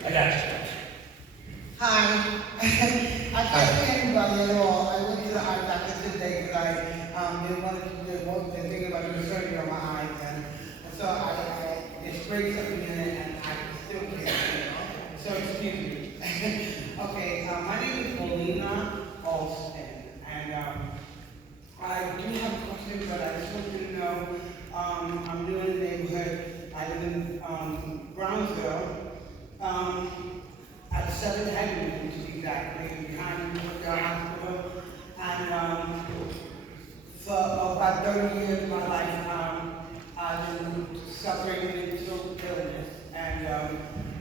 I got you. Hi. I can't see anybody at all. I went to the eye doctor today because they're thinking about doing surgery on my eyes, and so they sprayed something in it, and I still can't see. So excuse me. Okay. My name is Molina Alston, and I do have a question, but I just want you to know I'm new in the neighborhood. I live in Brownsville, at 7 Henry, to be exactly, behind the hospital. And for about 30 years of my life, I've been suffering with mental illness. And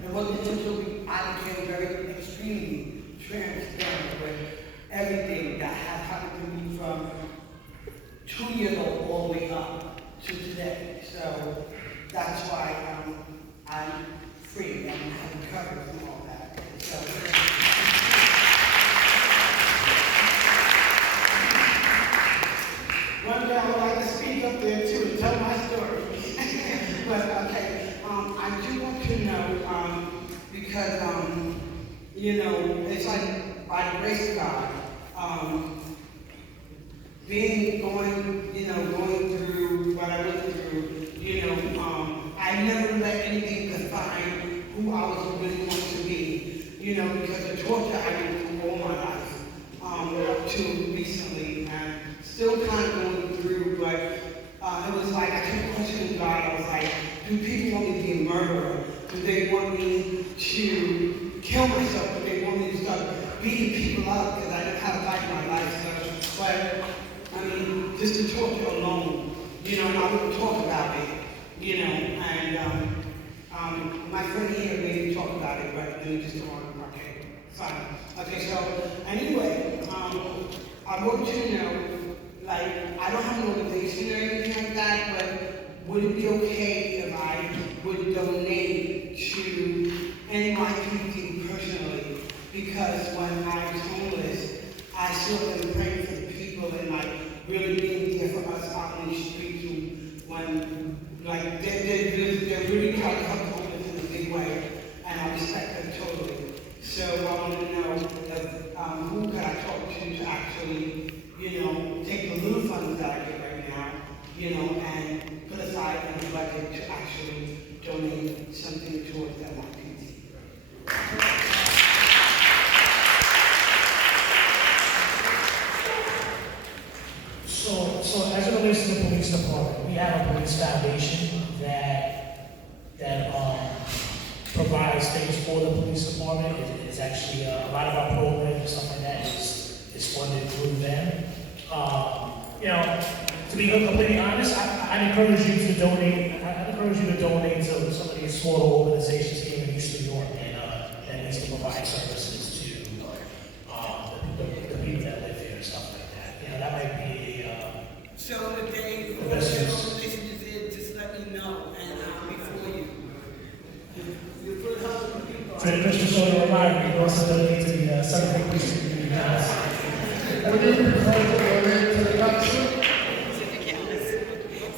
it wasn't until I became very extremely transparent with everything that had happened to me from 2 years old all the way up to today. So that's why I'm free and I'm recovered from all that. So, one day I would like to speak up there too and tell my story. But okay, I do want to know because it's like by the grace of God. going through what I went through, I never let anything define who I was really going to be, because the torture I went through all my life, up to recently, and still kind of going through, but it was like I kept questioning God. I was like, do people want me to be a murderer? Do they want me to kill myself? Do they want me to start beating people up? Because I didn't have a fight in my life. So, but, I mean, just the torture alone, and I wouldn't talk about it, and my friend here made me talk about it, but let me just go on. Okay, fine. Okay, so anyway, I want you to know, like, I don't have an organization or anything like that, but would it be okay if I would donate to NYPD personally? Because when I was homeless, I saw them praying for the people and like really being there for us out in the streets when like they're really trying to help the homeless in a big way, and I respect them totally. So I want to know who can I talk to actually, take the little funds that I get right now, and put aside in the budget to actually donate something towards NYPD. So as it relates to the police department, we have a police foundation that provides things for the police department. It's actually a lot of our programs and stuff like that is funded through them. To be completely honest, I'd encourage you to donate. I'd encourage you to donate to some of these smaller organizations here in East New York that needs to provide services to the people that live here and stuff like that. That might be so if they the best use. just let me know, and I'll be for you. Mr. Soto remind me, also donate to the Southern Police Community Council. Would you prefer to donate to the council?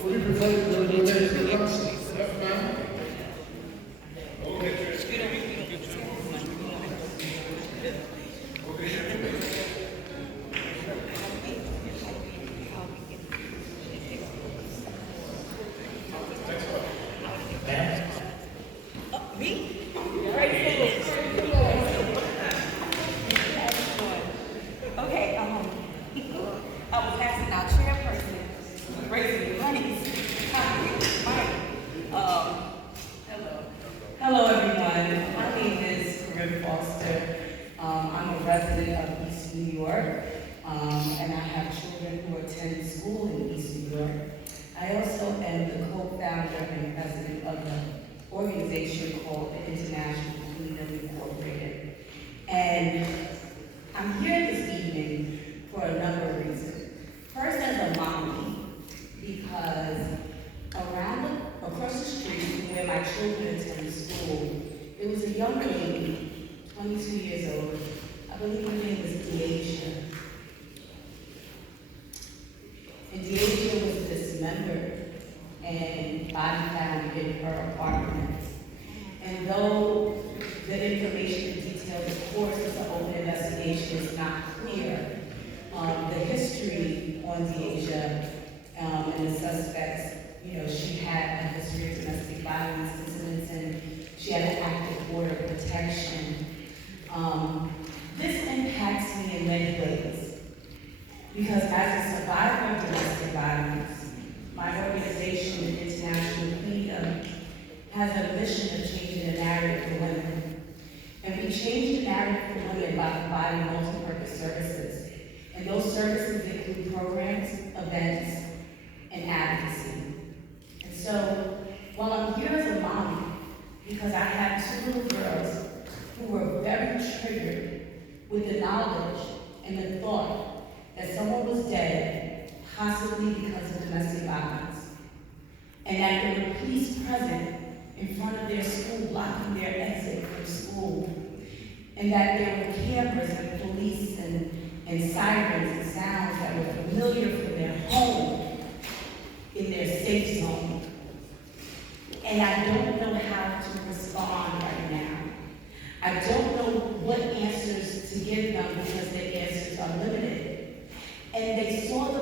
Would you prefer to donate to the council? Yes, ma'am. Okay, I was asking our chairperson, raising the money. Hello everyone, my name is Corinne Foster. I'm a resident of East New York, and I have children who attend school in East New York. I also am the co-founder and president of the organization called the International Freedom Incorporated. And I'm here this evening for a number of reasons. First, as a mommy, because across the street from where my children attend school, there was a young lady, 22 years old. I believe her name was Dasia. And Dasia was dismembered and body found in her apartment. And though the information and details, of course, it's an open investigation, it's not clear. The history on Dasia and the suspects, she had a history of domestic violence incidents and she had an active order of protection. This impacts me in many ways because as a survivor of domestic violence, my organization, International Freedom, has a mission of changing the narrative for women. And we change the narrative for women by providing multi-purpose services. And those services include programs, events, and advocacy. And so, while I'm here as a mom, because I have two little girls who were very triggered with the knowledge and the thought that someone was dead, possibly because of domestic violence, and that there were police present in front of their school, blocking their exit from school, and that there were cameras and police and sirens and sounds that were familiar from their home in their safe zone. And I don't know how to respond right now. I don't know what answers to give them because their answers are limited. And they saw the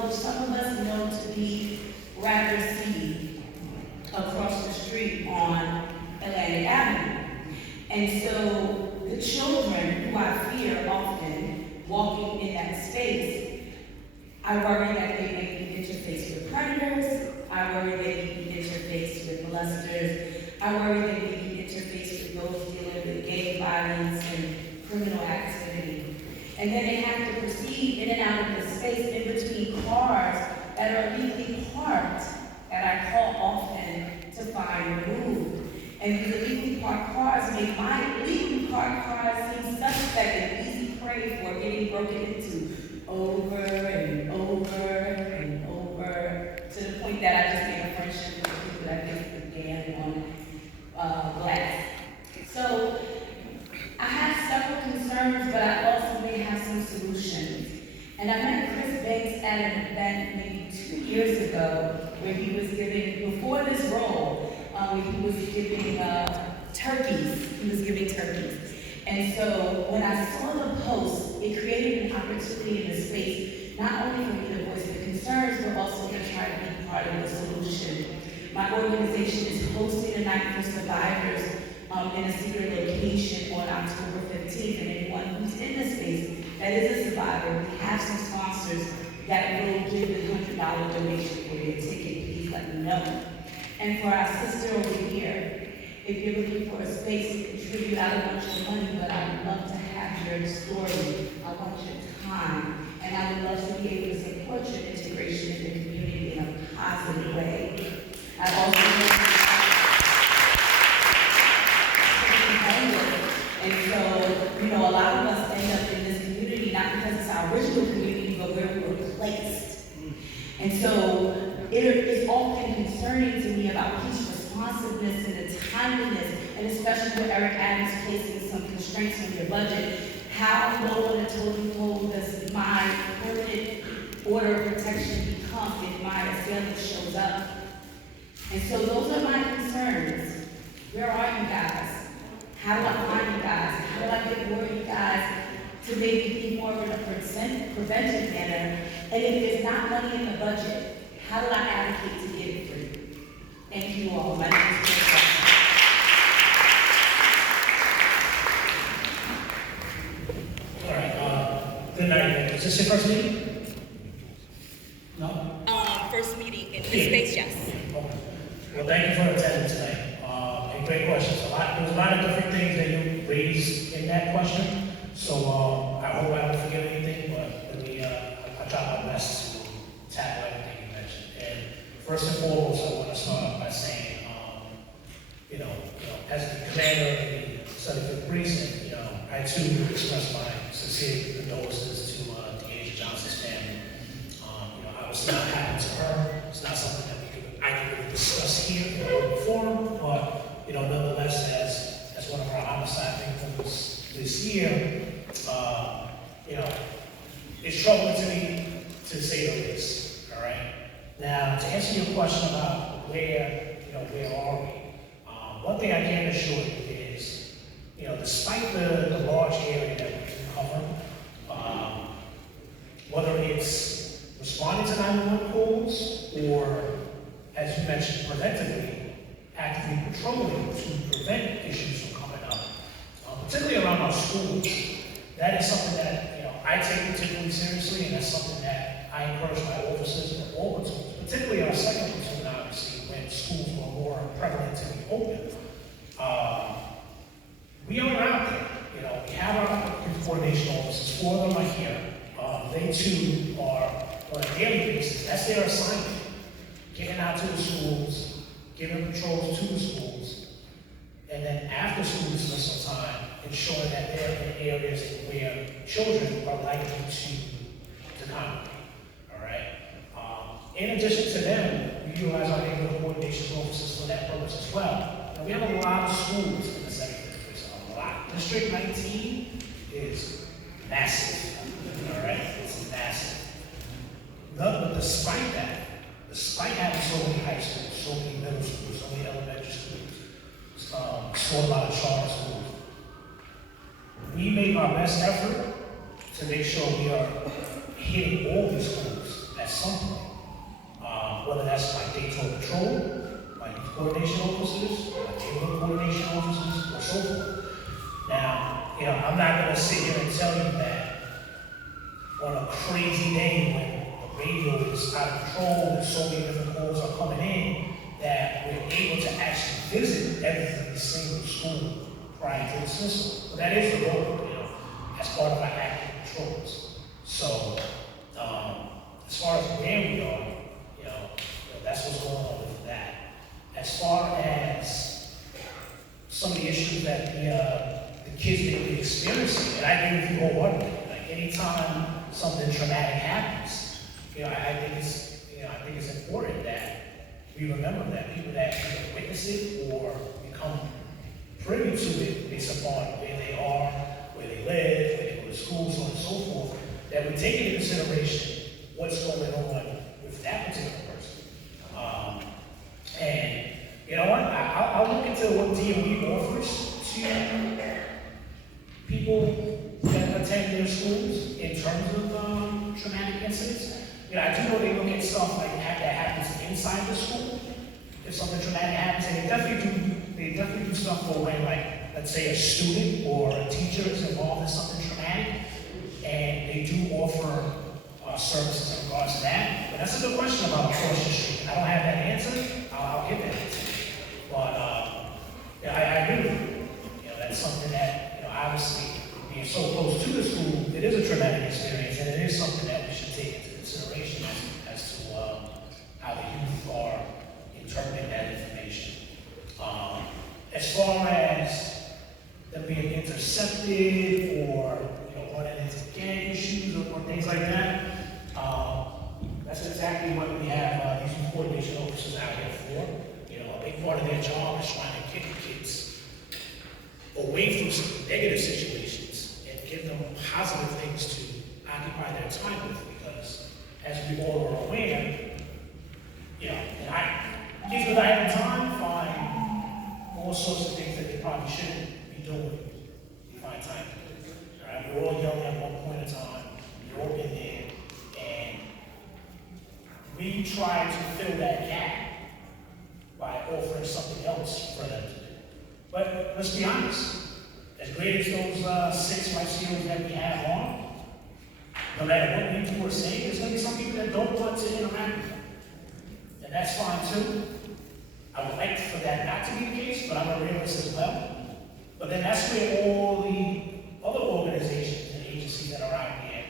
which some of us know to be rather seedy, across the street on Atlantic Avenue. And so the children who I fear often walking in that space, I worry that they may be interfaced with predators, I worry they may be interfaced with molesters, I worry they may be interfaced with those dealing with gang violence and criminal activity. And then they have to proceed in and out of the space in between cars that are illegally parked, that I call often to find removed. And these illegally parked cars make my illegally parked cars seem suspect and easy prey for getting broken into over and over and over, to the point that I just made a friendship with the people that think began on glass. So I have several concerns, but I also may have some solutions. And I met Chris Banks at an event maybe 2 years ago where he was giving, before this role, he was giving turkeys. He was giving turkeys. And so when I saw the post, it created an opportunity in the space, not only for me to voice the concerns, but also to try to be part of the solution. My organization is hosting a night for survivors in a secret location on October 15th. And anyone who's in the space that is a survivor, we have some sponsors that will give a $100 donation for your ticket. Please let me know. And for our sister over here, if you're looking for a space to contribute, I don't want your money, but I would love to have your story. I want your time. And I would love to be able to support your integration in the community in a positive way. I also and so, a lot of us end up in this community, not because it's our original community, but where we were placed. And so, it is often concerning to me about police responsiveness and the timeliness, and especially with Eric Adams placing some constraints on your budget, how low on the totem pole does my permanent order of protection become if my assailant shows up? And so those are my concerns. Where are you guys? How do I find you guys? How do I get more of you guys to maybe be more in a preventive manner? And if there's not money in the budget, how do I advocate to get it for you? Thank you all. My name is Chris. All right, good night. Is this your first meeting? No? First meeting in this space, yes. Okay. Well, thank you for attending tonight. And great questions. There was a lot of different things that you raised in that question. So I hope I don't forget anything, but let me, I'll try my best to tackle everything you mentioned. And first and foremost, I want to start off by saying, as the commander of the 75th Precinct, I too express my sincere condolences to dasiaJohnson's family. I was not happy to her. It's not something that I can really discuss here in the open forum, but nonetheless, as one of our homicide victims this year, it's troubling to me, to say the least. All right. Now, to answer your question about where are we? One thing I can assure you is, despite the large area that we can cover, whether it's responding to 911 calls or, as you mentioned, preventively, actively patrolling to prevent issues from coming up, particularly around our schools, that is something that I take particularly seriously, and that's something that I encourage my officers in all platoons, particularly our second platoon, obviously, when schools were more prevalent to be open. We are out there. We have our coordination officers. 4 of them are here. They too are on a daily basis. That's their assignment. Getting out to the schools, giving patrols to the schools, and then after school dismissal time, ensuring that they're in areas where children are likely to congregate. All right. In addition to them, we utilize our neighborhood coordination officers for that purpose as well. Now, we have a lot of schools in the 75th Precinct. A lot. District 19 is massive. All right, it's massive. But despite that, despite having so many high schools, so many middle schools, so many elementary schools, so a lot of charter schools, we make our best effort to make sure we are hitting all these schools at some point. Whether that's my daytime patrol, my youth coordination officers, my neighborhood coordination officers, or so forth. Now, I'm not gonna sit here and tell you that on a crazy day when the radio is out of control and so many different calls are coming in, that we're able to actually visit every single school prior to dismissal. But that is the goal, as part of our active patrols. So, as far as where we are, that's what's going on with that. As far as some of the issues that the kids may be experiencing, and I agree with you wholeheartedly. Like anytime something traumatic happens, I think it's important that we remember that people that either witness it or become privy to it based upon where they are, where they live, where they go to school, so on and so forth, that we take into consideration what's going on with that particular person. And you know what? I'll look into what DOE offers to people that attend their schools in terms of traumatic incidents. I do know they look at stuff like that happens inside the school. If something traumatic happens, and they definitely do stuff for when, like, let's say a student or a teacher is involved in something traumatic, and they do offer services in regards to that. But that's a good question about across the street. I don't have that answer. I'll get that answer. But I agree with you. That's something that, obviously, being so close to the school, it is a traumatic experience, and it is something that we should take into consideration as to how the youth are interpreting that information. As far as them being intercepted or running into gang issues or things like that, that's exactly what we have these youth coordination officers out here for. A big part of their job is trying to get the kids away from some negative situations and give them positive things to occupy their time with, because as we all are aware, and kids with idle time find all sorts of things that they probably shouldn't be doing. They find time to do. All right? We're all young at one point in time. We've all been there, and we try to fill that gap by offering something else for them to do. But let's be honest, as great as those 6 life skills that we have on, no matter what we do or say, there's going to be some people that don't want to interact with them. And that's fine too. I would like for that not to be the case, but I'm a realist as well. But then that's where all the other organizations and agencies that are out here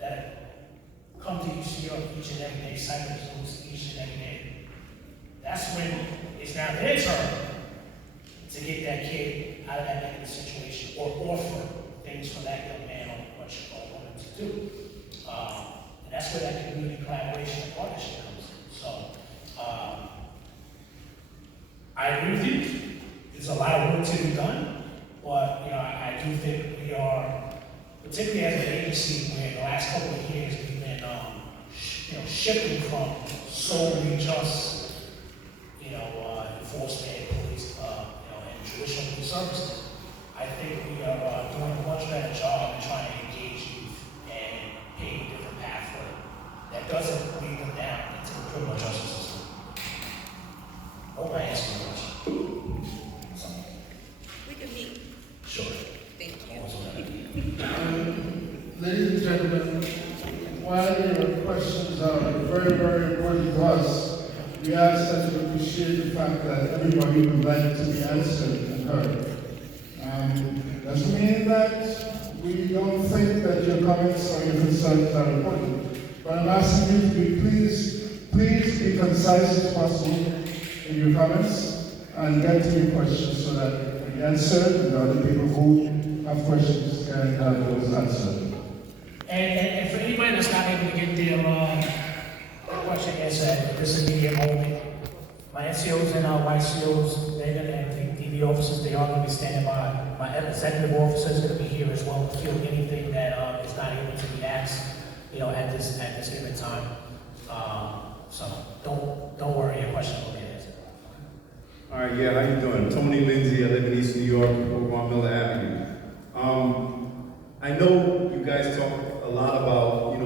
that come to UCR each and every day, cycles each and every day, that's when it's now their turn to get that kid out of that negative situation or offer things for that young man or woman to do. And that's where that community collaboration and partnership comes in. So, I agree with you. There's a lot of work to be done, but I do think we are, particularly as an agency, where in the last couple of years we've been, shifting from solely just, enforcement, police, and traditional police services. I think we are doing a much better job in trying to engage youth and pave a different path for them that doesn't lead them down into the criminal justice system. Hope I answered your question. We can meet. Sure. Thank you. Ladies and gentlemen, while your questions are very, very important to us, we ask that you appreciate the fact that everybody would like to be answered and heard. Doesn't mean that we don't think that your comments or your concerns are important, but I'm asking you to be please be concise as possible in your comments and get to your questions so that we answer and other people who have questions can have those answered. And for anybody that's not able to get their question answered at this immediate moment, my NCOs and YCOs, and the DB officers, they are going to be standing by. My executive officer is going to be here as well to field anything that is not able to be asked, at this given time. So don't worry, your question will be answered. All right, yeah, how you doing? Tony Lindsay, I live in East New York, over on Miller Avenue. I know you guys talk a lot about,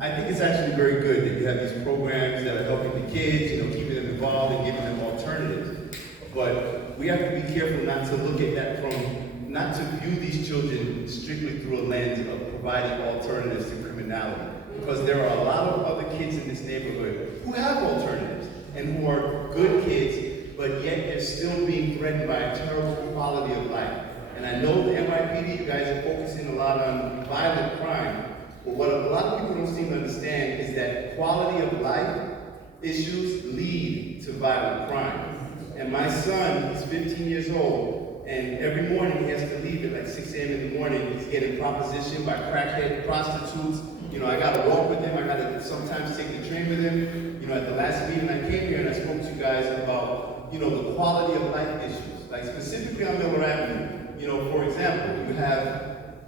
I think it's actually very good that you have these programs that are helping the kids, keeping them involved and giving them alternatives. But we have to be careful not to look at that not to view these children strictly through a lens of providing alternatives to criminality. Because there are a lot of other kids in this neighborhood who have alternatives and who are good kids, but yet they're still being threatened by a terrible quality of life. And I know the NYPD, you guys are focusing a lot on violent crime, but what a lot of people don't seem to understand is that quality of life issues lead to violent crime. And my son, he's 15 years old, and every morning he has to leave at like 6 a.m. in the morning. He's getting propositioned by crackhead prostitutes. I gotta walk with him, I gotta sometimes take the train with him. At the last meeting I came here and I spoke to you guys about, the quality of life issues. Like specifically on Miller Avenue, for example,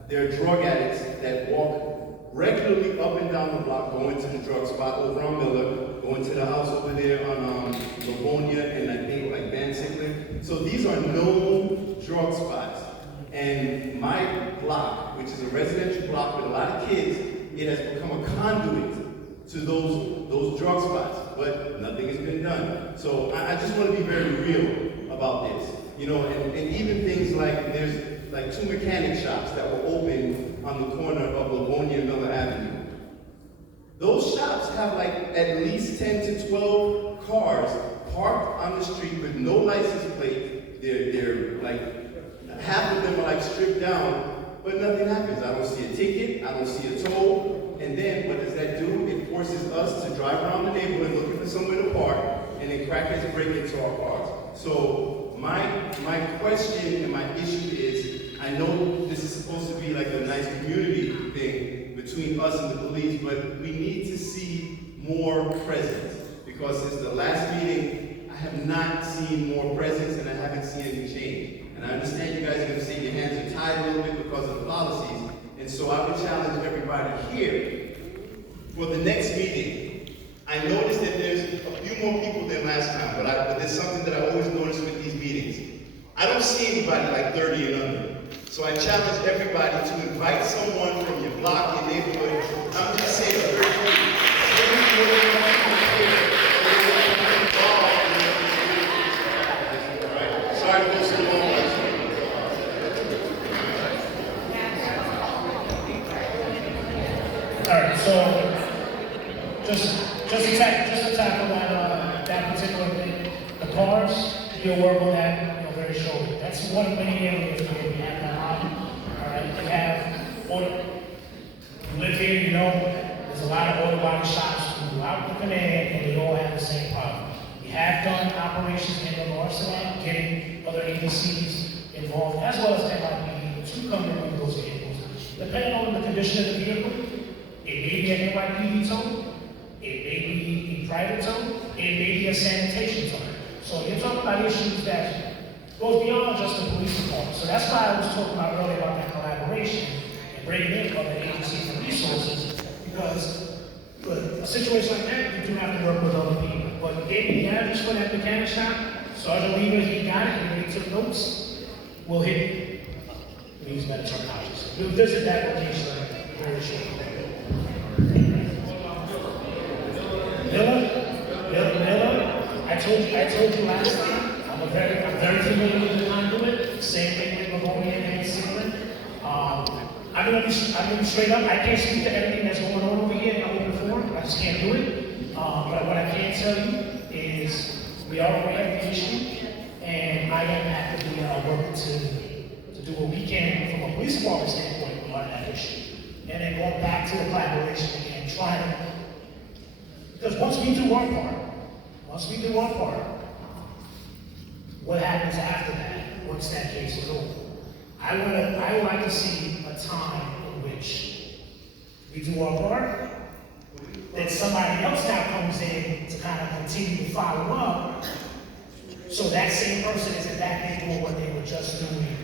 there are drug addicts that walk regularly up and down the block, going to the drug spot over on Miller, going to the house over there on Livonia and I think like Van Sickler. So these are known drug spots. And my block, which is a residential block with a lot of kids, it has become a conduit to those drug spots, but nothing has been done. So I just want to be very real about this, and even things like there's like 2 mechanic shops that were open on the corner of Livonia and Miller Avenue. Those shops have like at least 10 to 12 cars parked on the street with no license plate. They're like, half of them are like stripped down, but nothing happens. I don't see a ticket, I don't see a toll, and then what does that do? It forces us to drive around the neighborhood looking for somewhere to park, and then crackheads break into our cars. So my question and my issue is, I know this is supposed to be like a nice community thing between us and the police, but we need to see more presence, because since the last meeting, I have not seen more presence and I haven't seen any change. And I understand you guys are going to say your hands are tied a little bit because of the policies. And so I would challenge everybody here for the next meeting. I noticed that there's a few more people than last time, but there's something that I always notice with these meetings. I don't see anybody like 30 and under. So I challenge everybody to invite someone from your block, your neighborhood. I'm just saying a very Sorry to go so long. All right, so just to tackle that particular thing, the cars, you'll work on that, very shortly. That's one of many areas where we have that on. All right, you have you live here, there's a lot of auto body shops throughout the command, and they all have the same problem. We have done operations in the north side, getting other agencies involved, as well as NYPD, to come and remove those vehicles. Depending on the condition of the vehicle, it may be an NYPD tow, it may be a private tow, it may be a sanitation tow. So you're talking about issues that goes beyond just the police department. So that's why I was talking about earlier about that collaboration and bringing in other agencies and resources, because a situation like that, you do have to work with other people. But maybe just for that mechanic shop, Sergeant Weaver, he got it, and he took notes, we'll hit it. We use better terminology. We'll visit that location very shortly. Miller, I told you last time, I'm very familiar with the conduit, same thing with Livonia and Sealand. I'm gonna be straight up, I can't speak to everything that's going on over here in open forum, I just can't do it. But what I can tell you is we are aware of the issue, and I am actively working to do what we can from a police department standpoint on that issue. And then going back to the collaboration again, trying to, because once we do our part, what happens after that, once that case is over? I would like to see a time in which we do our part, then somebody else now comes in to kind of continue to follow up, so that same person isn't back doing what they were just doing,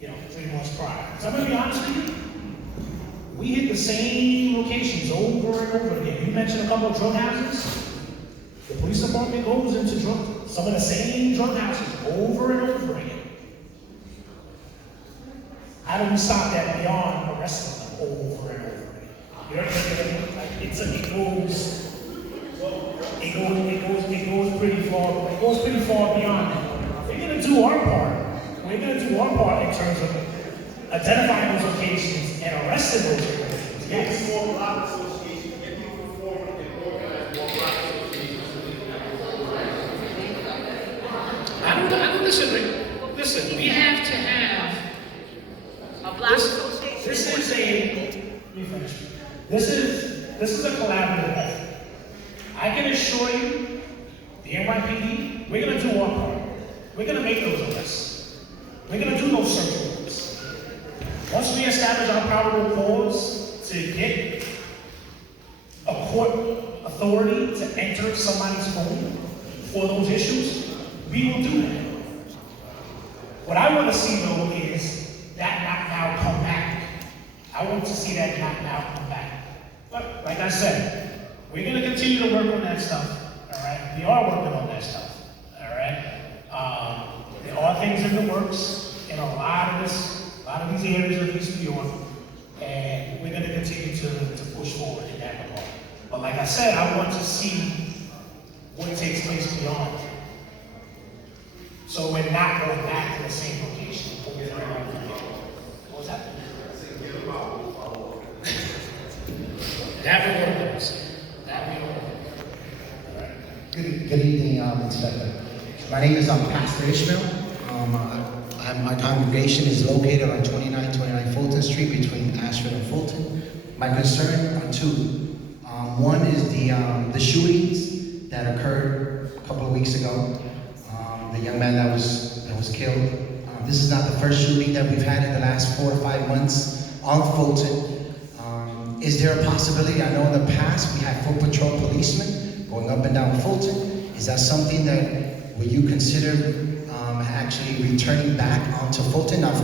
3 months prior. So I'm gonna be honest with you, we hit the same locations over and over again. You mentioned a couple of drug houses. The police department goes into some of the same drug houses over and over again. How do we stop that beyond arresting them over and over again? It goes pretty far beyond that. We're gonna do our part. We're gonna do our part in terms of identifying those locations and arresting those locations. Yes. More block associations, get people to form and organize more block associations. Listen, we have to have A block association? This is a collaborative effort. I can assure you, the NYPD, we're gonna do our part. We're gonna make those arrests. We're gonna do those search warrants. Once we establish our probable cause to get a court authority to enter somebody's home for those issues, we will do that. What I want to see though is that not now come back. I want to see that not now come back. But like I said, we're going to continue to work on that stuff. All right, we are working on that stuff. All right, there are things in the works in a lot of these areas of East New York, and we're going to continue to push forward in that regard. But like I said, I want to see what takes place beyond. So we're not going back to the same location. What was that? That we will do. That we will do. Good evening, Inspector. My name is Pastor Ishmael. My congregation is located on 2929 Fulton Street between Ashford and Fulton. My concern are two. One is the shootings that occurred a couple of weeks ago. The young man that was killed. This is not the first shooting that we've had in the last 4 to 5 months on Fulton. Is there a possibility? I know in the past we had foot patrol policemen going up and down Fulton. Is that something that would you consider actually returning back onto Fulton? Now,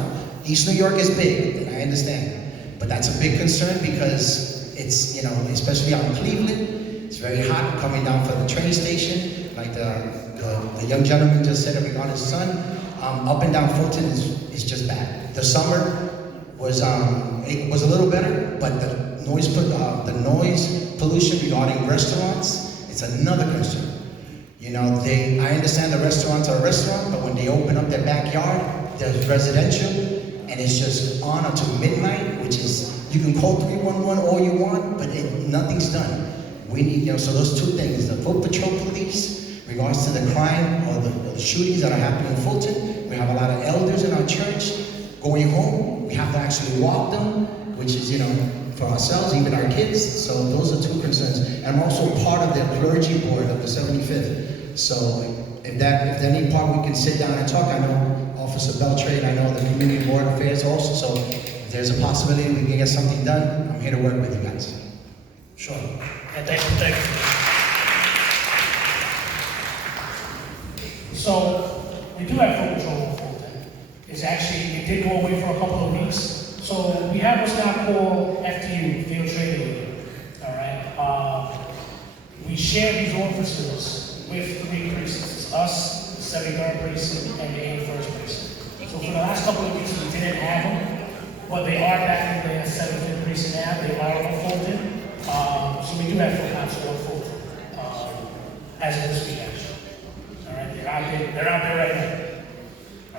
East New York is big, and I understand, but that's a big concern because it's, especially on Cleveland, it's very hot coming down from the train station. Like the young gentleman just said regarding his son, up and down Fulton is just bad. The summer was it was a little better, but the noise pollution regarding restaurants, it's another concern. I understand the restaurants are a restaurant, but when they open up their backyard, there's residential, and it's just on until midnight, which is, you can call 311 all you want, but nothing's done. We need, so those two things, the foot patrol police, regards to the crime or the shootings that are happening in Fulton. We have a lot of elders in our church going home. We have to actually walk them, which is, for ourselves, even our kids. So those are two concerns. And I'm also part of the clergy board of the 75th. So if any part we can sit down and talk, I know Officer Beltray, I know the community board affairs also. So if there's a possibility we can get something done, I'm here to work with you guys. Sure. And thank you. So we do have foot patrol in Fulton. It did go away for a couple of weeks. So we have what's now called FTU, Field Training Unit. All right. We share these officers with 3 precincts: us, the 73rd precinct, and the 81st precinct. So for the last couple of weeks, we didn't have them, but they are back in the 75th precinct now. They are in Fulton. So we do have foot cops on Fulton as of this week, actually. All right. They're out there right now.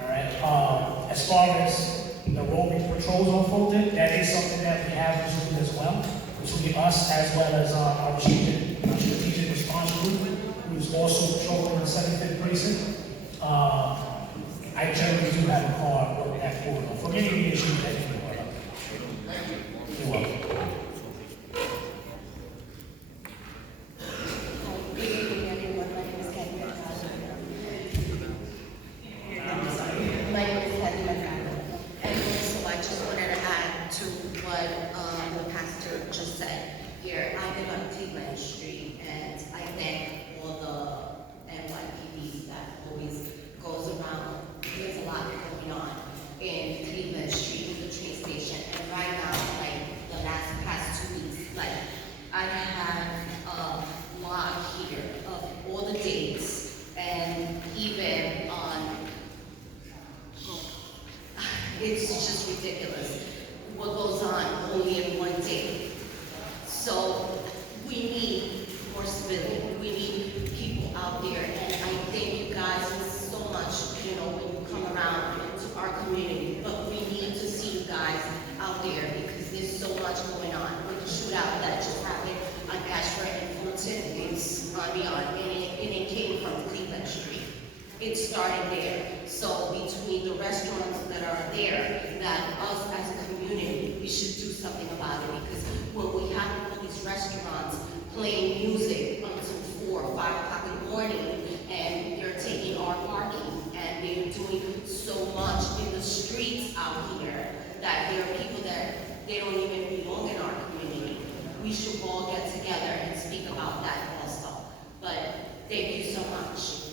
All right. As far as the roving patrols on Fulton, that is something that we have resumed as well, which will be us as well as our strategic response group, who's also patrolling the 75th precinct. I generally do have a car on that corridor for any of the issues that you brought up. You're welcome. It's just ridiculous what goes on only in one day. it started there. So between the restaurants that are there, that us as a community, we should do something about it, because when we have all these restaurants playing music until 4 or 5 o'clock in the morning, and they're taking our parking, and they're doing so much in the streets out here, that there are people that they don't even belong in our community. We should all get together and speak about that also. But thank you so much.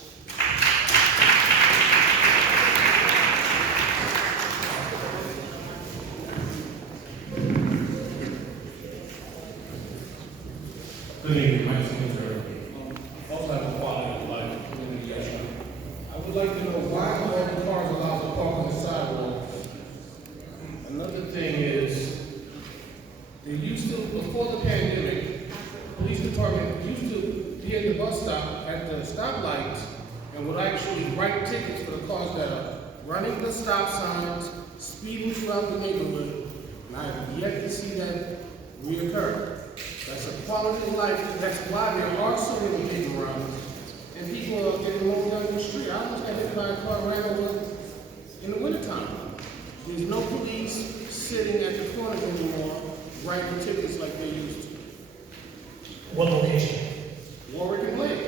Good evening, my name is Eric. Also have a quality of life community issue. I would like to know why are all the cars allowed to park on the sidewalks? Another thing is, they used to, before the pandemic, the police department used to be at the bus stop, at the stoplights, and would actually write tickets for the cars that are running the stop signs, speeding throughout the neighborhood, and I have yet to see that reoccur. That's a quality of life. That's why there are so many people around, and people are getting mowed down the street. I almost got hit by a car ran over in the wintertime. There's no police sitting at the corners anymore writing tickets like they used to. What location? Warwick and Lake.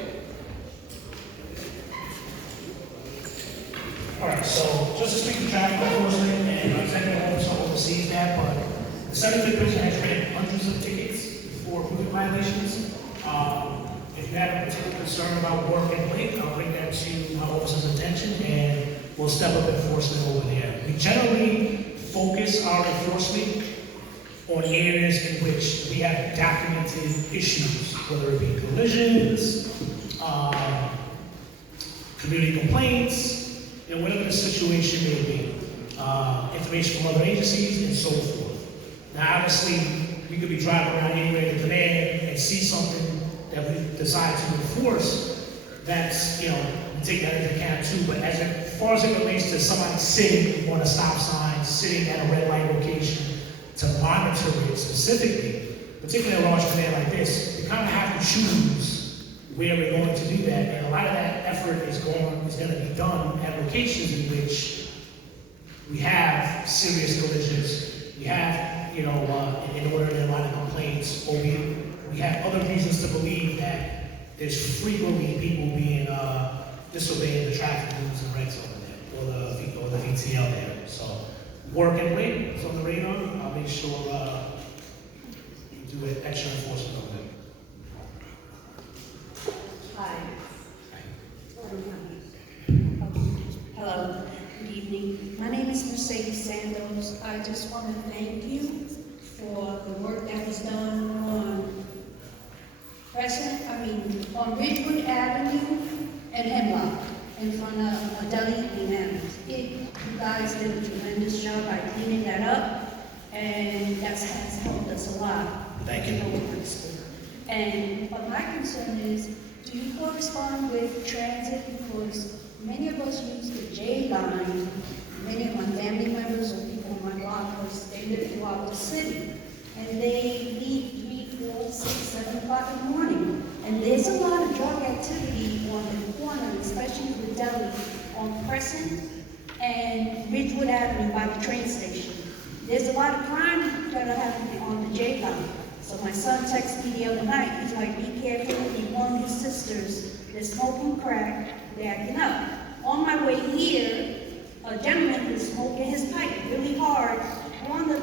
All right, so just to speak to traffic enforcement, and executive officer oversees that, but the Center Division has written hundreds of tickets for movement violations. If you have a particular concern about Warwick and Lake, I'll bring that to my officer's attention, and we'll step up enforcement over there. We generally focus our enforcement on areas in which we have documented issues, whether it be collisions, community complaints, and whatever the situation may be. Information from other agencies and so forth. Now, obviously, we could be driving around anywhere in demand and see something that we decide to enforce. That's, we take that into account too. But as far as it relates to somebody sitting on a stop sign, sitting at a red light location to monitor it specifically, particularly a large command like this, we kind of have to choose where we're going to do that. And a lot of that effort is going to be done at locations in which we have serious collisions, we have, inordinate amount of complaints, or we have other reasons to believe that there's frequently people being disobeying the traffic rules and regs over there, or the VTL there. So work and wait is on the radar. I'll make sure we do an extra enforcement on that. Hi. Hello. Good evening. My name is Mercedes Santos. I just want to thank you for the work that was done on on Ridgewood Avenue and Hemlock in front of Deli Bananas. You guys did a tremendous job by cleaning that up, and that has helped us a lot. Thank you. But my concern is, do you correspond with transit? Because many of us use the J line. Many of my family members or people on my block, because they live throughout the city, and they leave 3, 4, 6, 7 o'clock in the morning. And there's a lot of drug activity on the corner, especially the deli, on Crescent and Ridgewood Avenue by the train station. There's a lot of crime that are happening on the J line. So my son texted me the other night. He's like, be careful. He warned his sisters. They're smoking crack. They're acting up. On my way here, a gentleman was smoking his pipe really hard on the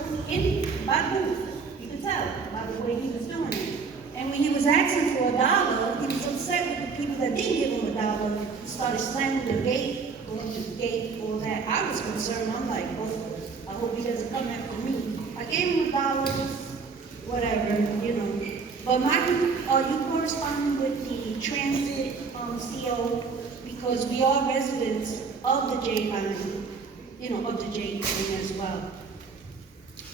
by the booth. You could tell by the way he was doing it. And when he was asking for $1, he was upset with the people that didn't give him $1. He started slamming the gate, going to the gate, all that. I was concerned. I'm like, oh, I hope he doesn't come after me. I gave him $1, whatever, But are you corresponding with the transit CO? Because we are residents of the J line, of the J train as well.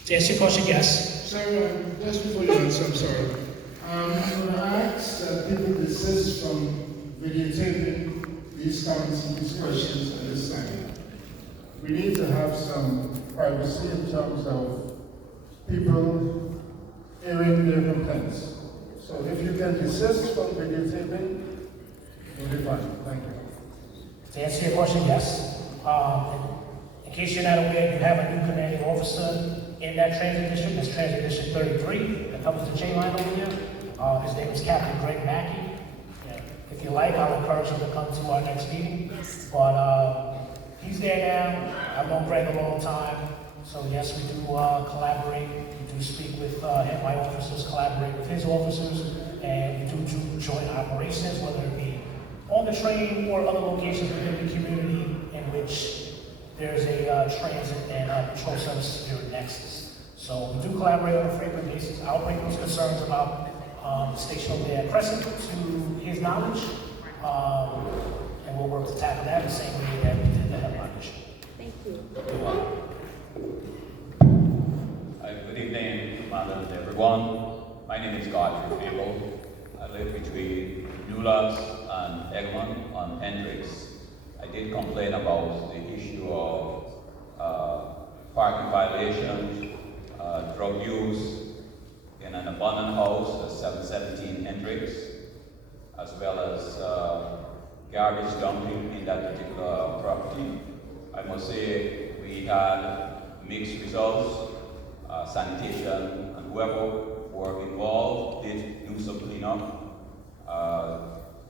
To answer your question, yes. Sir, just before you answer, I'm sorry. I'm going to ask that people desist from videotaping these comments and these questions at this time. We need to have some privacy in terms of people airing their complaints. So if you can desist from videotaping, we'll be fine. Thank you. To answer your question, yes. In case you're not aware, you have a new commanding officer in that transit district. That's Transit District 33 that covers the J line over here. His name is Captain Greg Mackey. Yeah. If you like, I'll encourage him to come to our next meeting. But he's there now. I've known Greg a long time. So yes, we do collaborate. We do speak with him. My officers collaborate with his officers. And we do joint operations, whether it be on the train or other locations within the community in which there's a transit and patrol service spirit nexus. So we do collaborate on a frequent basis. I'll bring those concerns about the station over there at Crescent to his knowledge, and we'll work to tackle that the same way that we did the headline issue. Thank you. Good evening, madam, everyone. My name is Godfrey Campbell. I live between Newlands and Egmont on Hendricks. I did complain about the issue of parking violations, drug use in an abandoned house at 717 Hendricks, as well as garbage dumping in that particular property. I must say we had mixed results. Sanitation and whoever were involved did do some cleanup.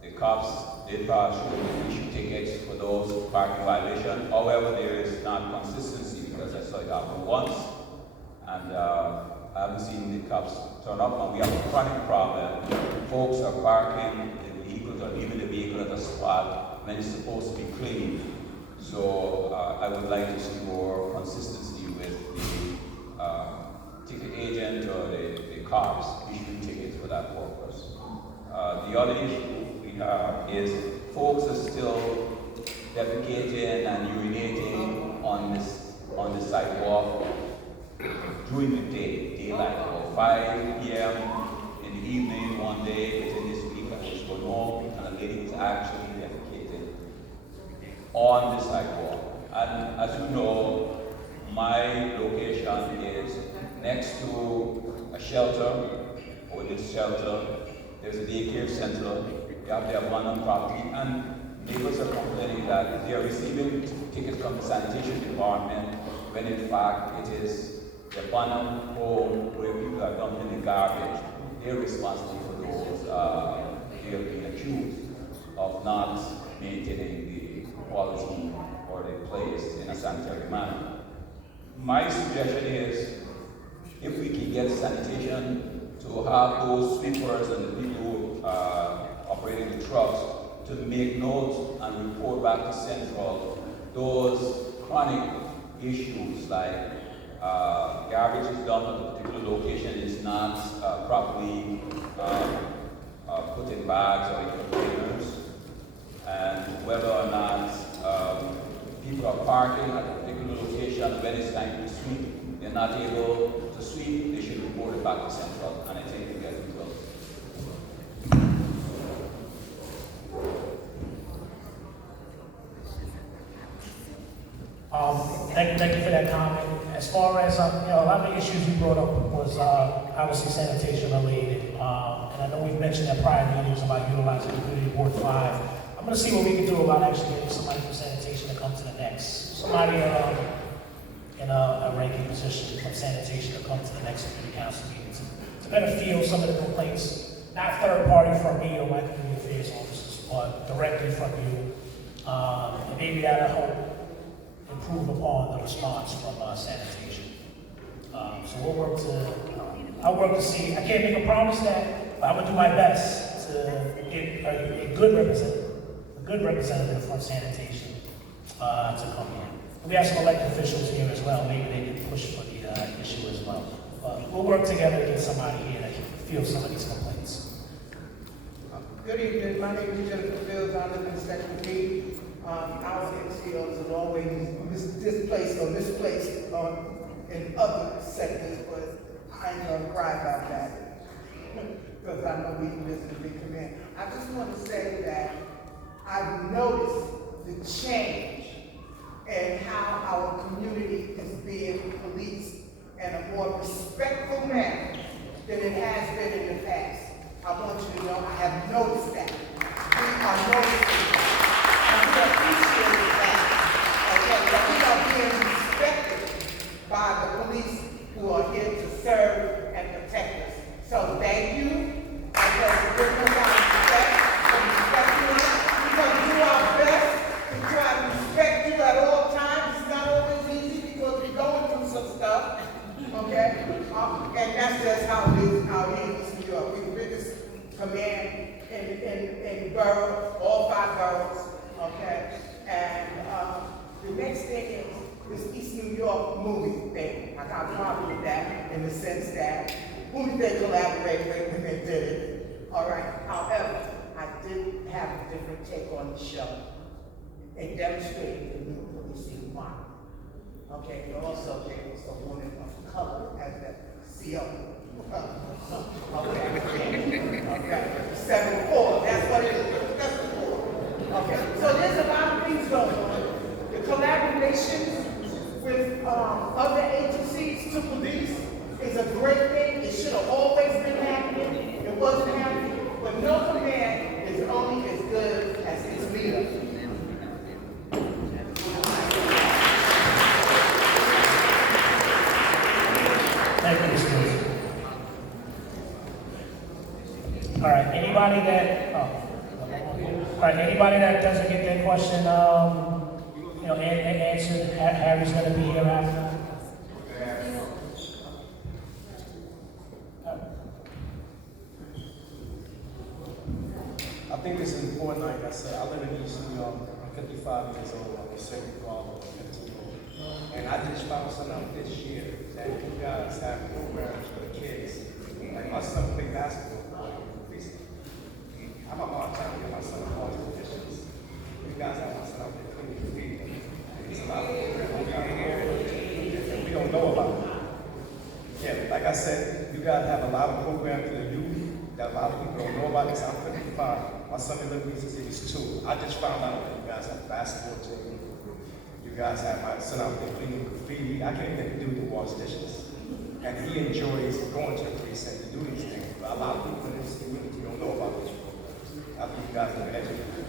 The cops did issue tickets for those parking violations. However, there is not consistency because I saw it happen once, and I haven't seen the cops turn up. And we have a chronic problem. Folks are parking the vehicles or leaving the vehicle at a spot when it's supposed to be clean. So I would like to see more consistency with the ticket agent or the cops issuing tickets for that purpose. The other issue we have is folks are still defecating and urinating on the sidewalk during the daylight, or 5 p.m. in the evening one day within this week. I was going home and a lady was actually defecating on the sidewalk. And as you know, my location is next to a shelter. Or this shelter, there's a daycare center. We have the abandoned property, and neighbors are complaining that they are receiving tickets from the sanitation department when in fact it is the abandoned home where people are dumping the garbage. They're responsible for those. They are being accused of not maintaining the quality or the place in a sanitary manner. My suggestion is, if we can get sanitation to have those sweepers and the people operating the trucks to make notes and report back to Central those chronic issues like garbage is dumped at a particular location is not properly put in bags or in containers, and whether or not people are parking at a particular location when it's time to sweep, they're not able to sweep, they should report it back to Central, and I think we get results. Thank you for that comment. As far as, a lot of the issues you brought up was obviously sanitation related. And I know we've mentioned at prior meetings about utilizing Community Board 5. I'm going to see what we can do about actually getting somebody from sanitation to come to the next. Somebody in a ranking position from sanitation to come to the next community council meeting to better feel some of the complaints, not third party from me or my community affairs officers, but directly from you. And maybe that'll help improve upon the response from sanitation. So we'll work I'll work to see. I can't make a promise that, but I'm gonna do my best to get a good representative from sanitation to come in. We have some elected officials here as well. Maybe they can push for the issue as well. But we'll work together to get somebody here that can feel some of these complaints. Good evening. My name is Jennifer Fields. I live in Second B. Our NCOs are always displaced or misplaced in other sectors, but I ain't gonna cry about that because I know we live in a big command. I just want to say that I've noticed the change in how our community is being policed in a more respectful manner than it has been in the past. I want you to know I have noticed that. We are noticing that. appreciate that. Okay, that we are being respected by the police who are here to serve and protect us. So thank you. Okay, we're going to respect and respecting us. We're going to do our best to try to respect you at all times. It's not always easy because we're going through some stuff. Okay? And that's just how it is out here in New York. We're the biggest command in borough, all 5 boroughs. Okay? And the next thing is this East New York movie thing. I got a problem with that in the sense that who did they collaborate with when they did it? All right. However, I did have a different take on the show. They demonstrated the new policing model. Okay, they also gave us a woman of color as the CO. Okay. 7-4, that's what it is. That's the 4. Okay, so there's a lot of things going on. The collaborations with other agencies to police is a great thing. It should have always been happening. It wasn't happening. But no command is only as good as its leader. Thank you, Mr. Wilson. All right, anybody that doesn't get their question, answered, Harry's gonna be here after. I think it's important, like I said, I live in East New York, I'm 55 years old, I'm a second father of 15 old. And I just found something out this year that you guys have programs for the kids. Like my son played basketball recently. I have a hard time getting my son all these positions. You guys have my son out there cleaning the feet. There's a lot of programs out here that we don't know about. Yeah, like I said, you guys have a lot of programs for the youth that a lot of people don't know about. This I'm 55. My son lives in City is 2. I just found out that you guys have a basketball team. You guys have my son out there cleaning graffiti. I can't even do the wash dishes. And he enjoys going to the precinct to do these things. But a lot of people in this community don't know about this. I think you guys are educated.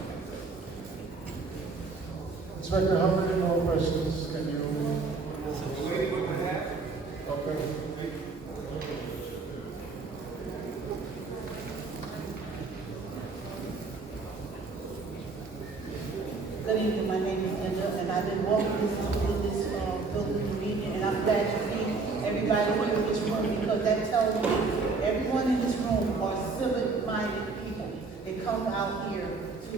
Inspector, how many more questions can you? Okay. Good evening, my name is Linda, and I've been walking this building meeting, and I'm glad to see everybody here in this room because that tells me everyone in this room are civic-minded people. They come out here to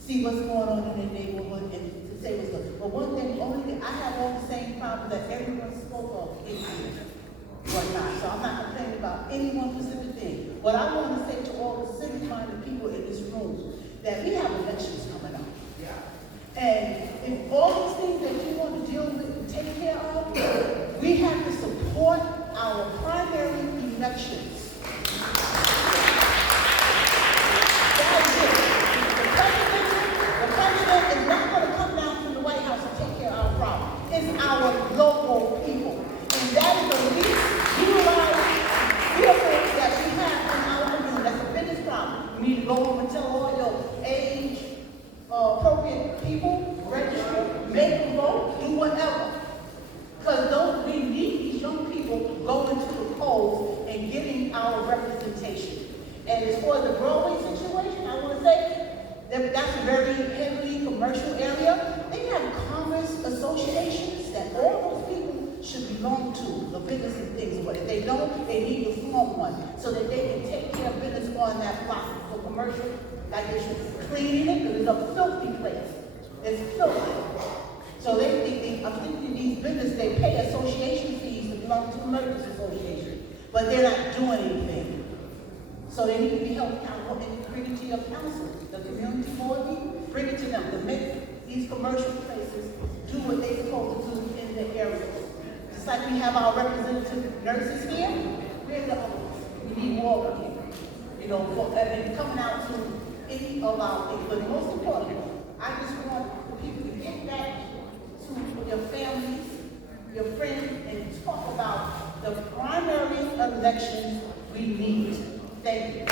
see what's going on in their neighborhood and to say what's good. But one thing, only thing, I have all the same problems that everyone spoke of in here. Whatnot. So I'm not complaining about any one specific thing. What I want to say to all the civic-minded people in this room, that we have elections coming up. And if all these things that you want to deal with and take care of, we have to support our primary elections. That is it. The president is not going to come down from the White House and take care of our problem. It's our local people. And that is the least utilized vehicle that we have in our community. That's the biggest problem. We need to go home and tell all your age appropriate people, register, make a vote, do whatever. Because we need these young people going to the polls and getting our representation. And as far as the Broadway situation, I want to say that that's a very heavily commercial area. They have commerce associations that all those people should belong to, the business and things. But if they don't, they need to form one so that they can take care of business on that block for commercial. Like they should clean it because it's a filthy place. It's filthy. So I'm thinking these businesses, they pay association fees to belong to a merchants association, but they're not doing anything. So they need to be held accountable and bring it to your council, the community board meeting, bring it to them to make these commercial places do what they're supposed to do in their area. Just like we have our representative nurses here, we're the others. We need more of them. And coming out to any of our things. But most importantly, I just want the people to get back to your families, your friends, and talk about the primary elections we need. Thank you.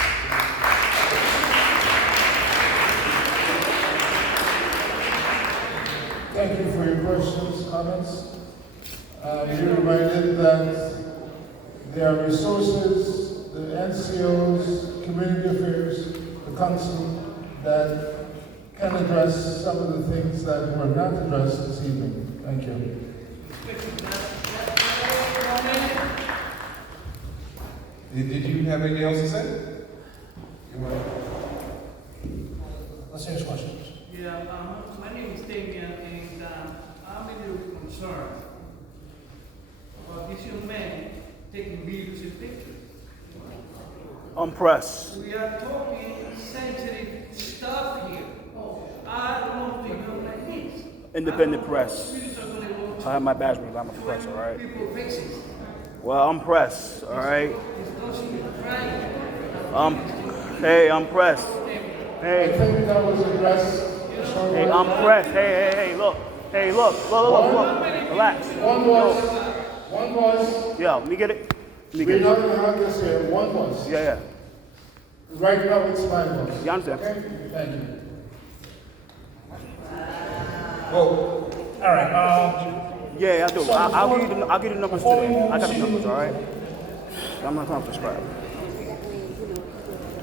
thank you for your questions, comments. You're reminded that there are resources, the NCOs, community affairs, the council, that can address some of the things that were not addressed this evening. Thank you. Did you have anything else to say? Let's hear his questions. Yeah, my name is Damian, and I'm a little concerned about this young man taking videos and pictures. Press. We are talking sensitive stuff here. I don't want to become like this. Independent press. I have my badge with me. I'm a press, all right? People racist. Well, I'm press, all right? Hey, I'm press. Hey. I think that was addressed. Hey, I'm press. Hey, look. Hey, look. Relax. One was. Yeah, let me get it. We're not going to have this here. One was. Yeah. Right now it's my voice. You understand? Okay? Thank you. Well, all right. Yeah, I do. So I'll give you the numbers today. I got the numbers, all right? I'm not going to subscribe.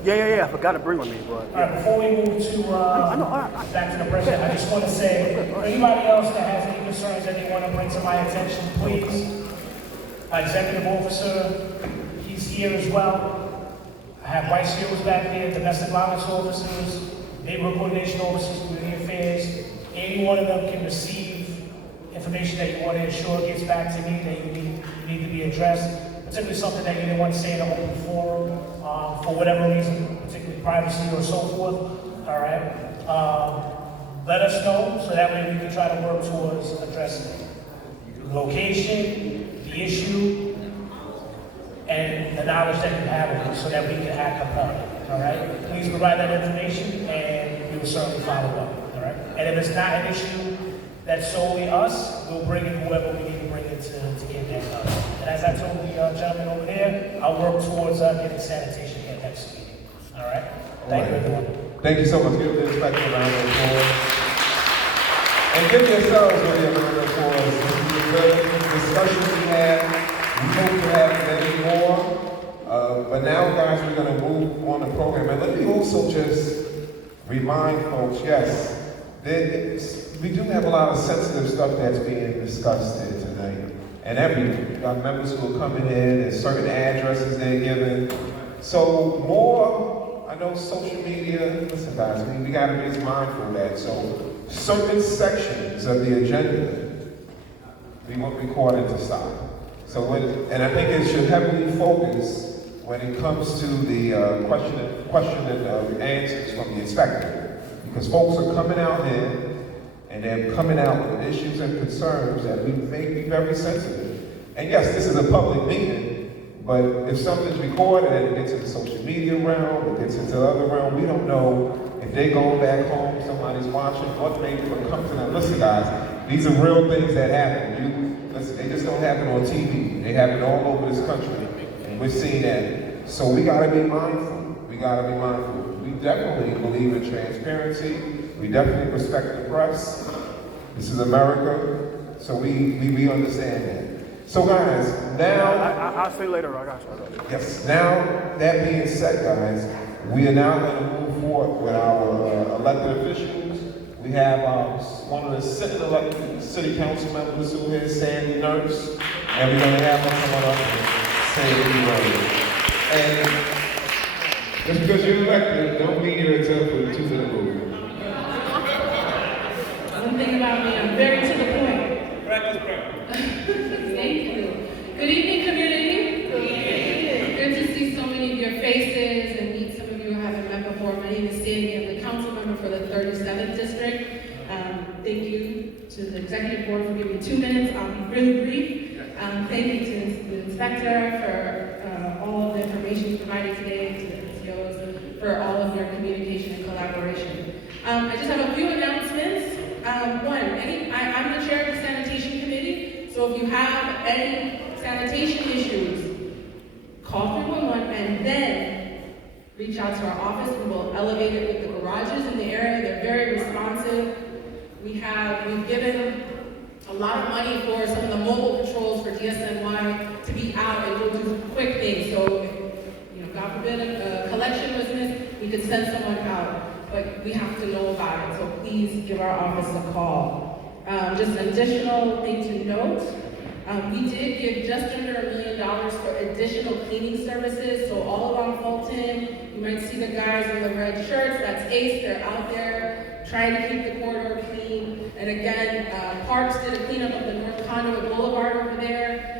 Yeah. I forgot to bring with me, but. All right, before we move to back to the president, I just want to say, anybody else that has any concerns that they want to bring to my attention, please. My executive officer, he's here as well. I have vice CEOs back there, domestic violence officers, neighborhood coordination officers, community affairs. Any one of them can receive information that you want to ensure gets back to me that you need to be addressed, particularly something that you didn't want to say in an open forum for whatever reason, particularly privacy or so forth. All right. Let us know so that way we can try to work towards addressing it. Location, the issue, and the knowledge that you have of it so that we can act upon it. All right. Please provide that information, and we will certainly follow up. All right. And if it's not an issue that's solely us, we'll bring in whoever we need to bring in to get that done. And as I told the gentleman over there, I'll work towards getting sanitation here next meeting. All right? Thank you, everyone. Thank you so much. Give the inspector a round of applause. And give yourselves a round of applause. This is a good discussion we had. We hope to have many more. But now, guys, we're going to move on the program. And let me also just remind folks, yes, we do have a lot of sensitive stuff that's being discussed here tonight. And we've got members who are coming in and certain addresses they're given. So more, I know social media, listen guys, we gotta be mindful of that. So certain sections of the agenda, we won't record it to stop. So and I think it should heavily focus when it comes to the question and answers from the inspector. Because folks are coming out here and they're coming out with issues and concerns that we may be very sensitive. And yes, this is a public meeting, but if something's recorded and it gets into social media realm, it gets into the other realm, we don't know if they go back home, somebody's watching, what may come to them. Listen guys, these are real things that happen. Listen, they just don't happen on TV. They happen all over this country, and we're seeing that. So we gotta be mindful. We definitely believe in transparency. We definitely respect the press. This is America, so we understand that. So guys, now... I'll say later, I got you. Yes, now that being said, guys, we are now going to move forward with our elected officials. We have one of the sitting elected city council members who is Sandy Nurse, and we're going to have her come up and say a few words. And just because you're elected, don't mean you're exempt from the two-minute rule. One thing about me, I'm very to the point. Thank you. Good evening, community. Good to see so many of your faces and meet some of you who I haven't met before. My name is Sandy. I'm the council member for the 37th District. Thank you to the executive board for giving me 2 minutes. I'll be really brief. Thank you to the inspector for all of the information provided today, to the NCOs for all of your communication and collaboration. I just have a few announcements. I'm the chair of the sanitation committee, so if you have any sanitation issues, call 311 and then reach out to our office. We will elevate it with the garages in the area. They're very responsive. We've given a lot of money for some of the mobile patrols for DSNY to be out and go do quick things. So, God forbid a collection was missed, we could send someone out, but we have to know about it. So please give our office a call. Just an additional thing to note, we did give just under $1 million for additional cleaning services. So all along Fulton, you might see the guys in the red shirts, that's ACE, they're out there trying to keep the corridor clean. And again, Parks did a cleanup of the North Conduit Boulevard over there,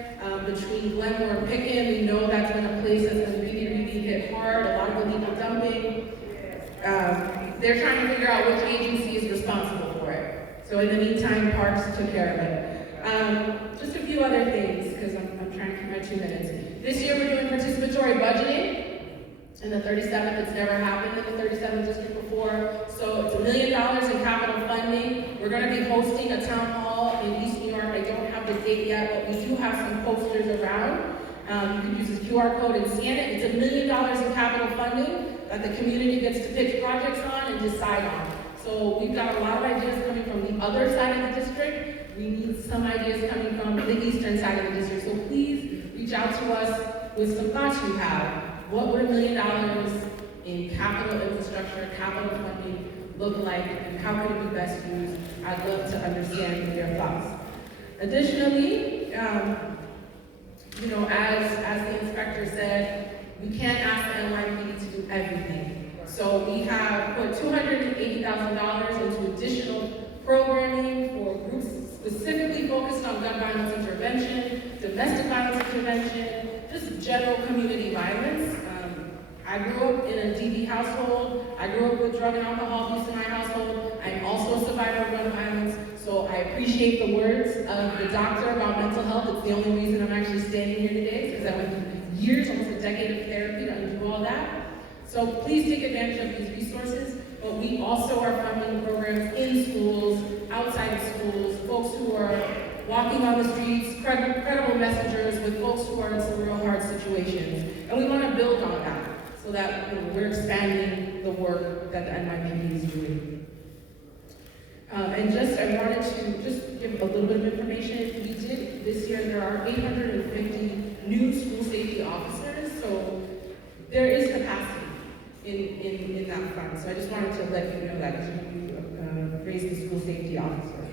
between Glenmore and Pickett. We know that's been a place that's been really hit hard, a lot of illegal dumping. They're trying to figure out which agency is responsible for it. So in the meantime, Parks took care of it. Just a few other things, because I'm trying to keep my 2 minutes. This year we're doing participatory budgeting. In the 37th, it's never happened in the 37th district before. So it's $1 million in capital funding. We're going to be hosting a town hall in East New York. I don't have the date yet, but we do have some posters around. You can use this QR code and scan it. It's $1 million in capital funding that the community gets to pitch projects on and decide on. So we've got a lot of ideas coming from the other side of the district. We need some ideas coming from the eastern side of the district. So please reach out to us with some thoughts you have. What would $1 million in capital infrastructure, capital funding look like, and how could it be best used? I'd love to understand your thoughts. Additionally, as the inspector said, we can't ask the NYPD to do everything. So we have put $280,000 into additional programming for groups specifically focused on gun violence intervention, domestic violence intervention, just general community violence. I grew up in a DV household. I grew up with drug and alcohol abuse in my household. I'm also a survivor of gun violence, so I appreciate the words of the doctor about mental health. It's the only reason I'm actually standing here today, because I went through years, almost a decade of therapy to undo all that. So please take advantage of these resources, but we also are funding programs in schools, outside of schools, folks who are walking on the streets, credible messengers with folks who are in some real hard situations. And we want to build on that, so that we're expanding the work that the NYPD is doing. And I wanted to just give a little bit of information. We did this year, there are 850 new school safety officers, so there is capacity in that front. So I just wanted to let you know that, because you raised the school safety officer.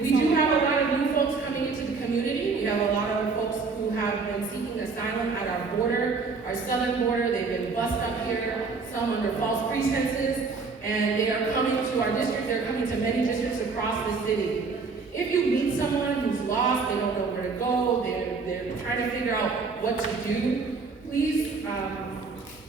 We do have a lot of new folks coming into the community. We have a lot of folks who have been seeking asylum at our border, our southern border. They've been bussed up here, some under false pretenses, and they are coming to our district. They're coming to many districts across the city. If you meet someone who's lost, they don't know where to go, they're trying to figure out what to do, please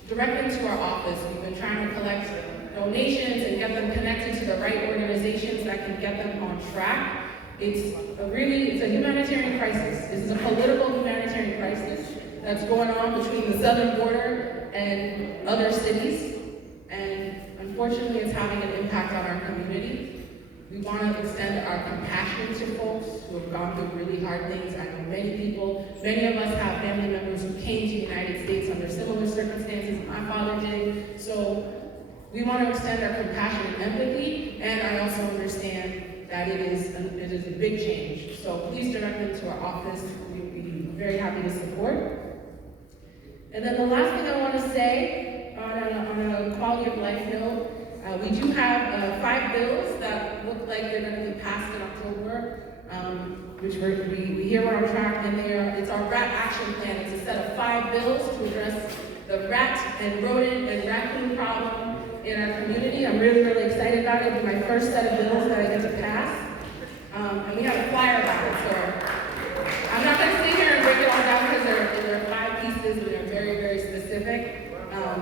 direct them to our office. We've been trying to collect donations and get them connected to the right organizations that can get them on track. It's a humanitarian crisis. This is a political humanitarian crisis that's going on between the southern border and other cities. And unfortunately, it's having an impact on our community. We want to extend our compassion to folks who have gone through really hard things. I know many of us have family members who came to the United States under similar circumstances. My father did. So we want to extend our compassion and empathy, and I also understand that it is a big change. So please direct them to our office. We'd be very happy to support. And then the last thing I want to say on a quality of life note, we do have 5 bills that look like they're going to be passed in October, which we hear we're on track, and it's our rat action plan. It's a set of 5 bills to address the rat and rodent and raccoon problem in our community. I'm really, really excited about it. It's my first set of bills that I get to pass. And we have a flyer about it, so I'm not going to sit here and break it all down because there are 5 pieces and they're very, very specific.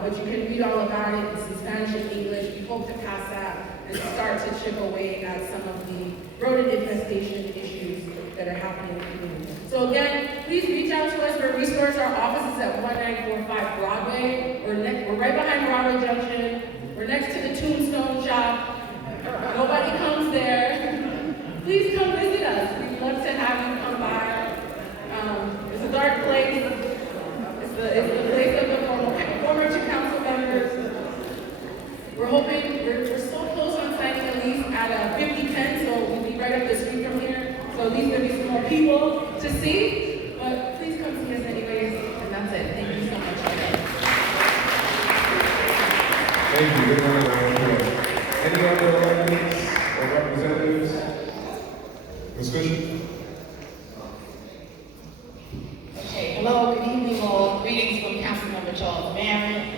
But you can read all about it. It's in Spanish and English. We hope to pass that and start to chip away at some of the rodent infestation issues that are happening in the community. So again, please reach out to us for a resource. Our office is at 1945 Broadway. We're right behind Broadway Junction. We're next to the Tombstone Shop. Nobody comes there. Please come visit us. We'd love to have you come by. It's a dark place. It's the place of the former 2 council members. We're so close on signing a lease people to see, but please come see us anyways, and that's it. Thank you so much. Thank you. Good morning, everyone. Any other audience or representatives? Ms. Fisher? Okay, hello, good evening all. Greetings from Councilmember Charles Barron.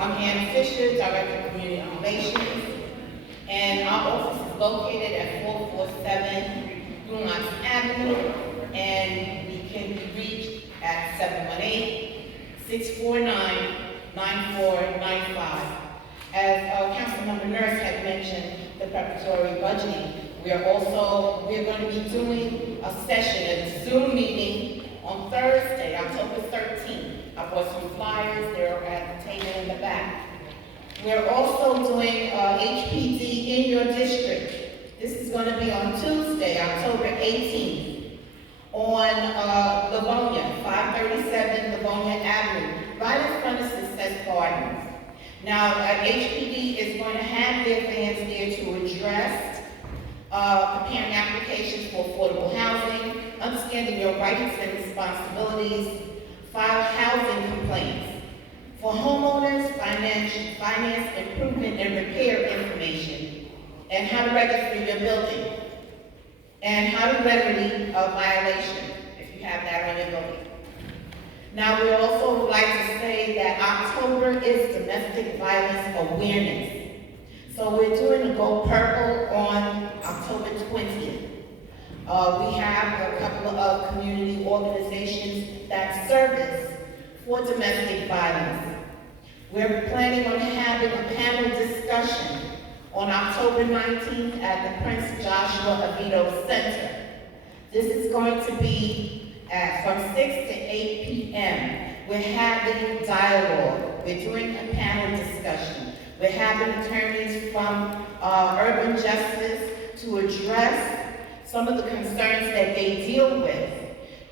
I'm Ann Fisher, Director of Community Relations, and our office is located at 447 Brunox Avenue, and we can be reached at 718-649-9495. As Councilmember Nurse had mentioned, the preparatory budgeting, we're going to be doing a session, a Zoom meeting on Thursday, October 13th. I brought some flyers, they're at the table in the back. We're also doing HPD in your district. This is going to be on Tuesday, October 18th, on Livonia, 537 Livonia Avenue, right in front of Success Gardens. Now, HPD is going to have their vans there to address preparing applications for affordable housing, understanding your rights and responsibilities, file housing complaints. For homeowners, finance improvement and repair information, and how to register your building, and how to remedy a violation if you have that on your building. Now, we also would like to say that October is Domestic Violence Awareness. So we're doing a Go Purple on October 20th. We have a couple of community organizations that service for domestic violence. We're planning on having a panel discussion on October 19th at the Prince Joshua Avito Center. This is going to be from 6 to 8 p.m. We're having dialogue. We're doing a panel discussion. We're having attorneys from urban justice to address some of the concerns that they deal with.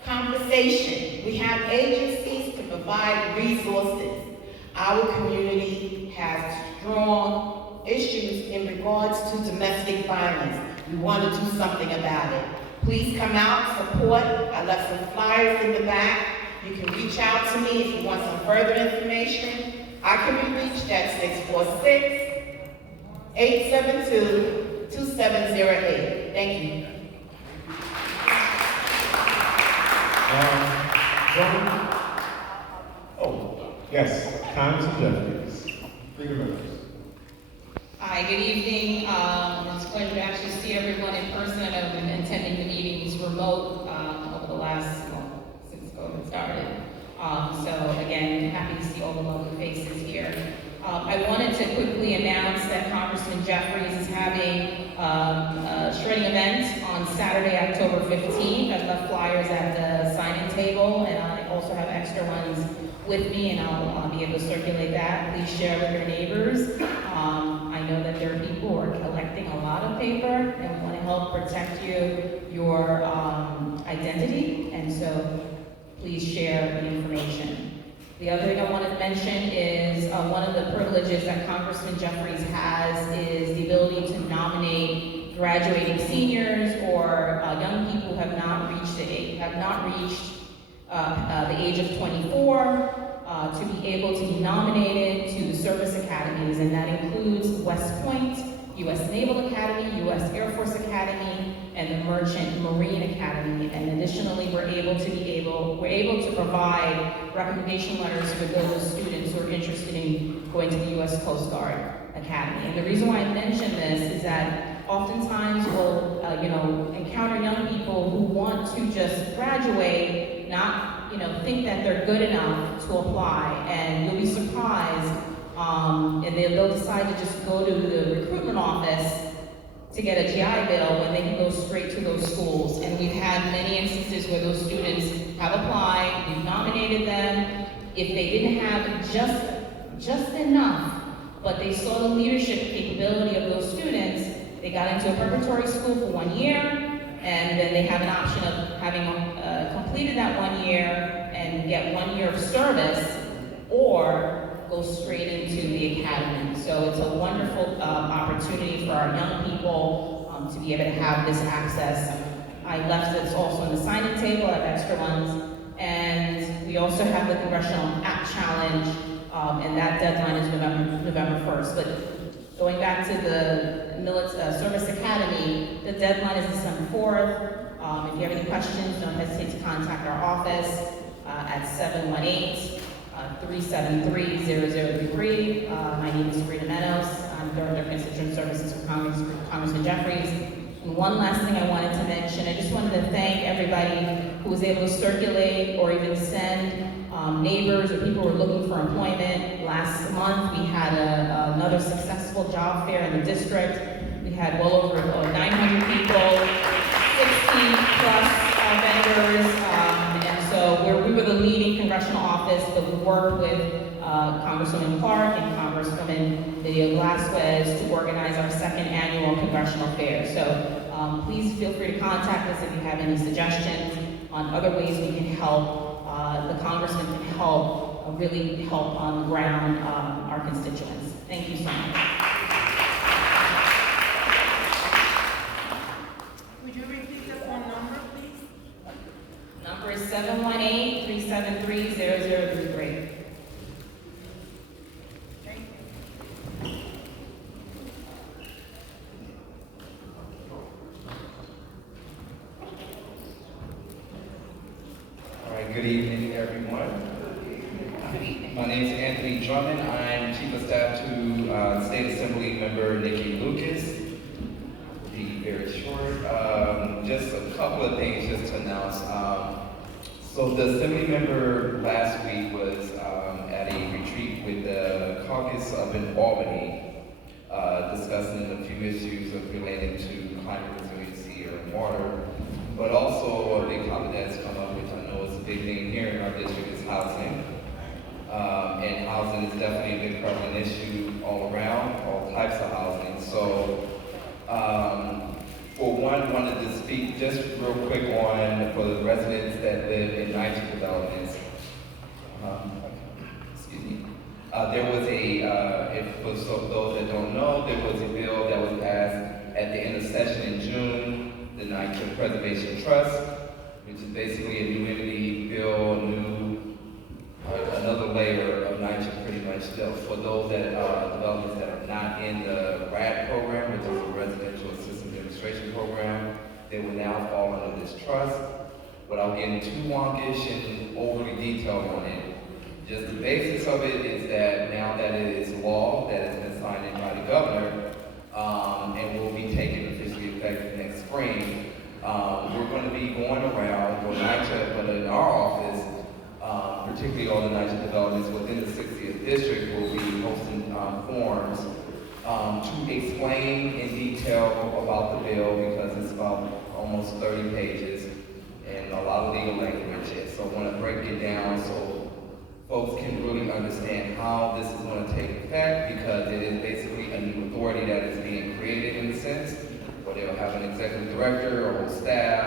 Conversation. We have agencies to provide resources. Our community has strong issues in regards to domestic violence. We want to do something about it. Please come out, support. I left some flyers in the back. You can reach out to me if you want some further information. I can be reached at 646-872-2708. Thank you. Yes, time suggestions. Freedom members. Hi, good evening. It's a pleasure to actually see everyone in person. I've been attending the meetings remote over the last, since COVID started. So again, happy to see all the lovely faces here. I wanted to quickly announce that Congressman Jeffries is having a shredding event on Saturday, October 15th. I've left flyers at the sign-in table, and I also have extra ones with me, and I'll be able to circulate that. Please share with your neighbors. I know that there are people who are collecting a lot of paper, and we want to help protect your identity, and so please share the information. The other thing I want to mention is one of the privileges that Congressman Jeffries has is the ability to nominate graduating seniors or young people who have not reached the age of 24 to be able to be nominated to the service academies, and that includes West Point, U.S. Naval Academy, U.S. Air Force Academy, and the Merchant Marine Academy. And additionally, we're able to provide recommendation letters for those students who are interested in going to the U.S. Coast Guard Academy. And the reason why I mention this is that oftentimes we'll encounter young people who want to just graduate, not think that they're good enough to apply, and you'll be surprised, and they'll decide to just go to the recruitment office to get a GI Bill when they can go straight to those schools. And we've had many instances where those students have applied, we've nominated them. If they didn't have just enough, but they saw the leadership capability of those students, they got into a preparatory school for 1 year, and then they have an option of having completed that 1 year and get 1 year of service, or go straight into the academy. So it's a wonderful opportunity for our young people to be able to have this access. I left this also on the sign-in table. I have extra ones. And we also have the Congressional App Challenge, and that deadline is November 1st. But going back to the Service Academy, the deadline is December 4th. If you have any questions, don't hesitate to contact our office at 718-373-0033. My name is Sabrina Meadows. I'm Director of Constituent Services for Congressman Jeffries. And one last thing I wanted to mention, I just wanted to thank everybody who was able to circulate or even send neighbors or people who were looking for employment. Last month, we had another successful job fair in the district. We had well over 900 people, 16 plus vendors, and so we were the leading congressional office, but we worked with Congresswoman Clark and Congresswoman Lydia Velasquez to organize our second annual congressional fair. So please feel free to contact us if you have any suggestions on other ways we can help. The congressman can help, really help on the ground our constituents. Thank you so much. Would you repeat the phone number, please? Number is 718-373-0033. Good evening, everyone. My name is Anthony Drummond. I'm Chief of Staff to State Assembly Member Nikki Lucas. Be very short. Just a couple of things just to announce. So the Assembly member last week was at a retreat with the caucus up in Albany, discussing a few issues related to climate resiliency and water, but also a big topic that's come up, which I know is a big thing here in our district, is housing. And housing is definitely a big prevalent issue all around, all types of housing. So, for one, wanted to speak just real quick on, for the residents that live in NYCHA developments. Excuse me. There was for those that don't know, there was a bill that was passed at the end of session in June, the NYCHA Preservation Trust, which is basically a new entity bill, another layer of NYCHA pretty much for those that developments that are not in the RAD program, which is a Residential Assistance Administration program. They will now fall under this trust. Without getting too wonkish and overly detailed on it, just the basis of it is that now that it is law that has been signed in by the governor, and will be taken officially effective next spring, we're going to be going around for NYCHA, but in our office, particularly all the NYCHA developments within the 60th district, will be hosting forums to explain in detail about the bill, because it's about almost 30 pages and a lot of legal language. So I want to break it down so folks can really understand how this is going to take effect, because it is basically a new authority that is being created in a sense, where they'll have an executive director, a whole staff,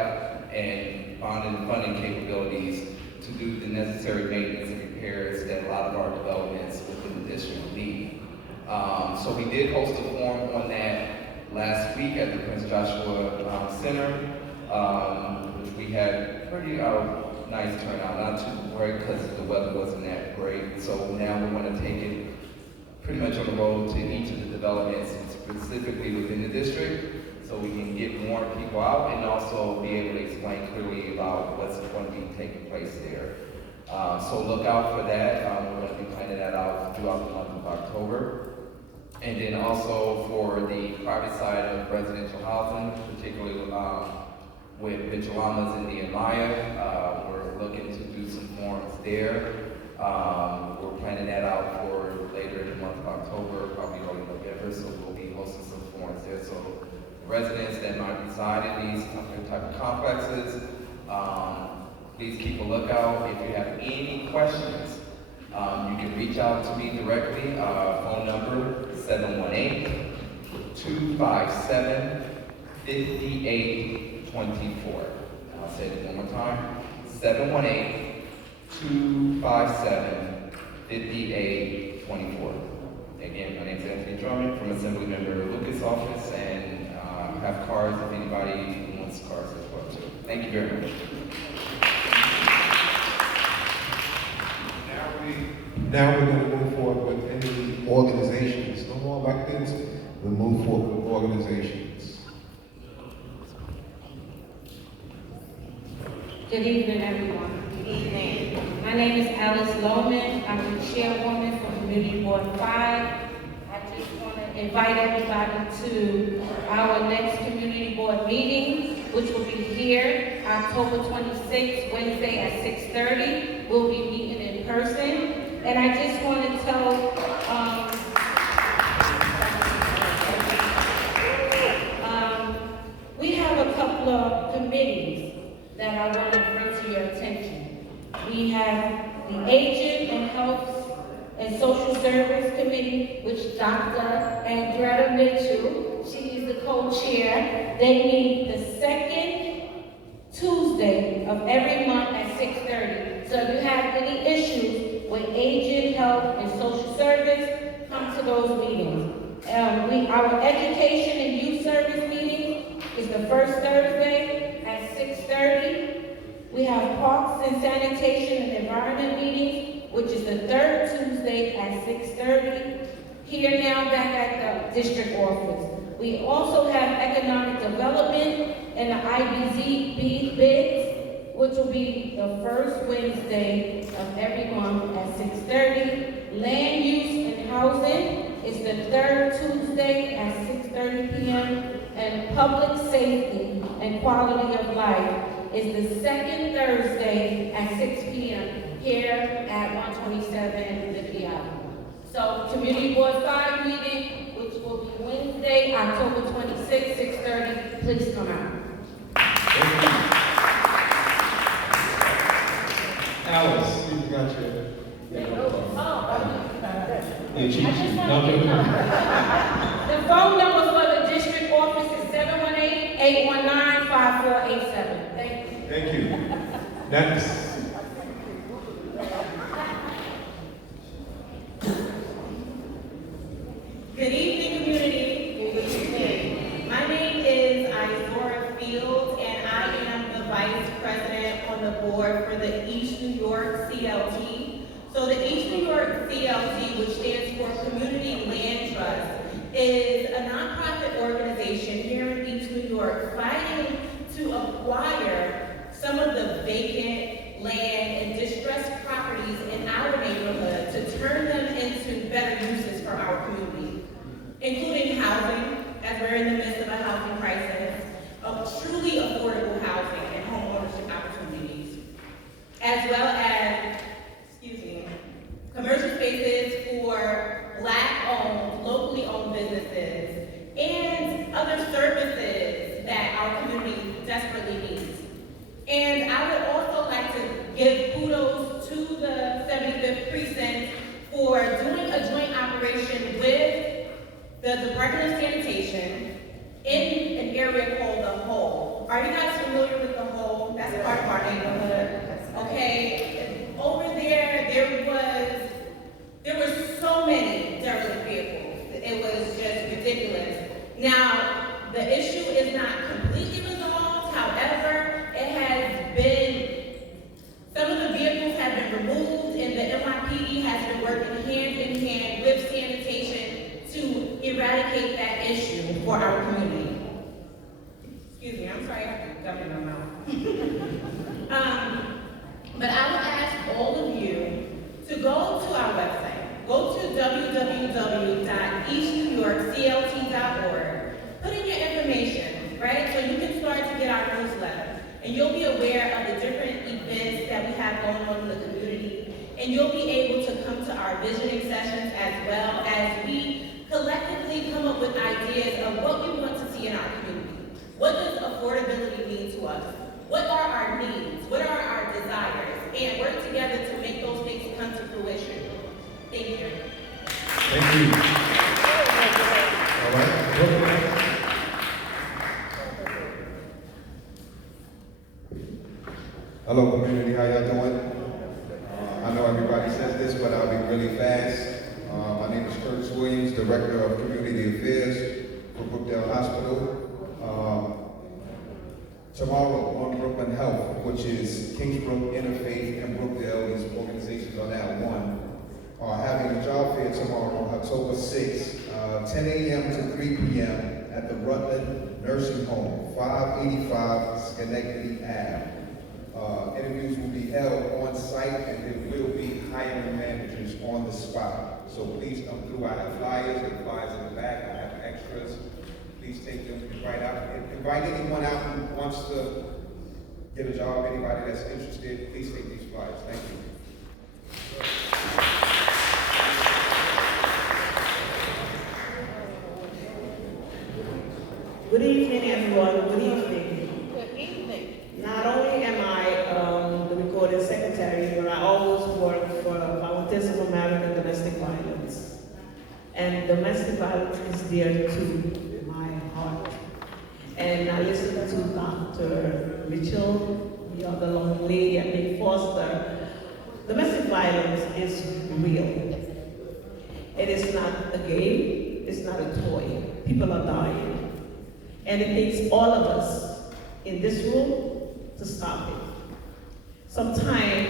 and bonding and funding capabilities to do the necessary maintenance and repairs that a lot of our developments within the district need. So we did host a forum on that last week at the Prince Joshua Center, which we had pretty nice turnout, not too great because the weather wasn't that great. So now we want to take it pretty much on the road to each of the developments, specifically within the district, so we can get more people out and also be able to explain clearly about what's going to be taking place there. So look out for that. We're going to be planning that out throughout the month of October. And then also for the private side of residential housing, particularly with Mitchell-Lamas and Nehemiah, we're looking to do some forums there. We're planning that out for later in the month of October, probably early November, so we'll be hosting some forums there. So residents that might reside in these type of complexes, please keep a lookout. If you have any questions, you can reach out to me directly. Phone number 718-257-5824. I'll say it one more time. 718-257-5824. Again, my name is Anthony Drummond from Assembly Member Lucas' office, and I have cards if anybody wants cards as well too. Thank you very much. Now we're going to move forward with any organizations. No more electeds. We'll move forward with organizations. Good evening, everyone. Good evening. My name is Alice Lohman. I'm the chairwoman for Community Board 5. I just want to invite everybody to our next community board meeting, which will be here October 26th, Wednesday at 6:30. We'll be meeting in person. And I just want to tell we have a couple of committees that I want to bring to your attention. We have the Aging and Health and Social Service Committee, which Dr. Andretta Mitchell, she is the co-chair. They meet the second Tuesday of every month at 6:30. So if you have any issues with aging, health, and social service, come to those meetings. Our education and youth service meeting is the first Thursday at 6:30. We have parks and sanitation and environment meetings, which is the third Tuesday at 6:30. Here now back at the district office. We also have economic development and the IBZ bids, which will be the first Wednesday of every month at 6:30. Land use and housing is the third Tuesday at 6:30 p.m. And public safety and quality of life is the second Thursday at 6 p.m. here at 127 Liberty Avenue. So Community Board 5 meeting, which will be Wednesday, October 26th, 6:30. Please come out. Alice, you got your. The phone number for the district office is 718-819-5487. Thank you. Thank you. Next. Good evening, community. Good evening. My name is Izora Fields, and I am the Vice President on the board for the East New York CLT. So the East New York CLT, which stands for Community Land Trust, is a nonprofit organization here in East New York fighting to acquire some of the vacant land and distressed properties in our neighborhood to turn them into better uses for our community, including housing, as we're in the midst of a housing crisis, of truly affordable housing and home ownership opportunities, as well as, commercial spaces for Black-owned, locally owned businesses, and other services that our community desperately needs. And I would also like to give kudos to the 75th Precinct for doing a joint operation with the Department of Sanitation in an area called The Hole. Are you guys familiar with The Hole? That's part of our neighborhood. Okay, over there, there were so many derelict vehicles. It was just ridiculous. Now, the issue is not completely resolved. However, it has been, some of the vehicles have been removed, and the NYPD has been working hand in hand with sanitation to eradicate that issue for our community. Excuse me, I'm sorry, I have to dump in my mouth. But I would ask all of you to go to our website. Go to www.eastnewyorkclt.org. Put in your information, right? So you can start to get our newsletter. And you'll be aware of the different events that we have going on in the community. And you'll be able to come to our visioning sessions as well as we collectively come up with ideas of what we want to see in our community. What does affordability mean to us? What are our needs? What are our desires? And work together to make those things come to fruition. Thank you. Thank you. All right. Hello, community. How y'all doing? I know everybody says this, but I'll be really fast. My name is Curtis Williams, Director of Community Affairs for Brookdale Hospital. tomorrow on Brooklyn Health, which is Kingsbrook, Interfaith, and Brookdale. These organizations are now one. Having a job fair tomorrow, October 6th, 10 a.m. to 3 p.m. at the Rutland Nursing Home, 585 Schenectady Ave. Interviews will be held on site, and there will be hiring managers on the spot. So please come through. I have flyers, the flyers in the back. I have extras. Please take them invite anyone out who wants to get a job, anybody that's interested. Please take these flyers. Thank you. Good evening, everyone. Good evening. Good evening. Not only am I the recording secretary, but I always work for Volunteers of America and Domestic Violence. And domestic violence is dear to my heart. And I listen to Dr. Mitchell, the other long lady, and Nick Foster. Domestic violence is real. It is not a game. It's not a toy. People are dying. And it takes all of us in this room to stop it. Sometimes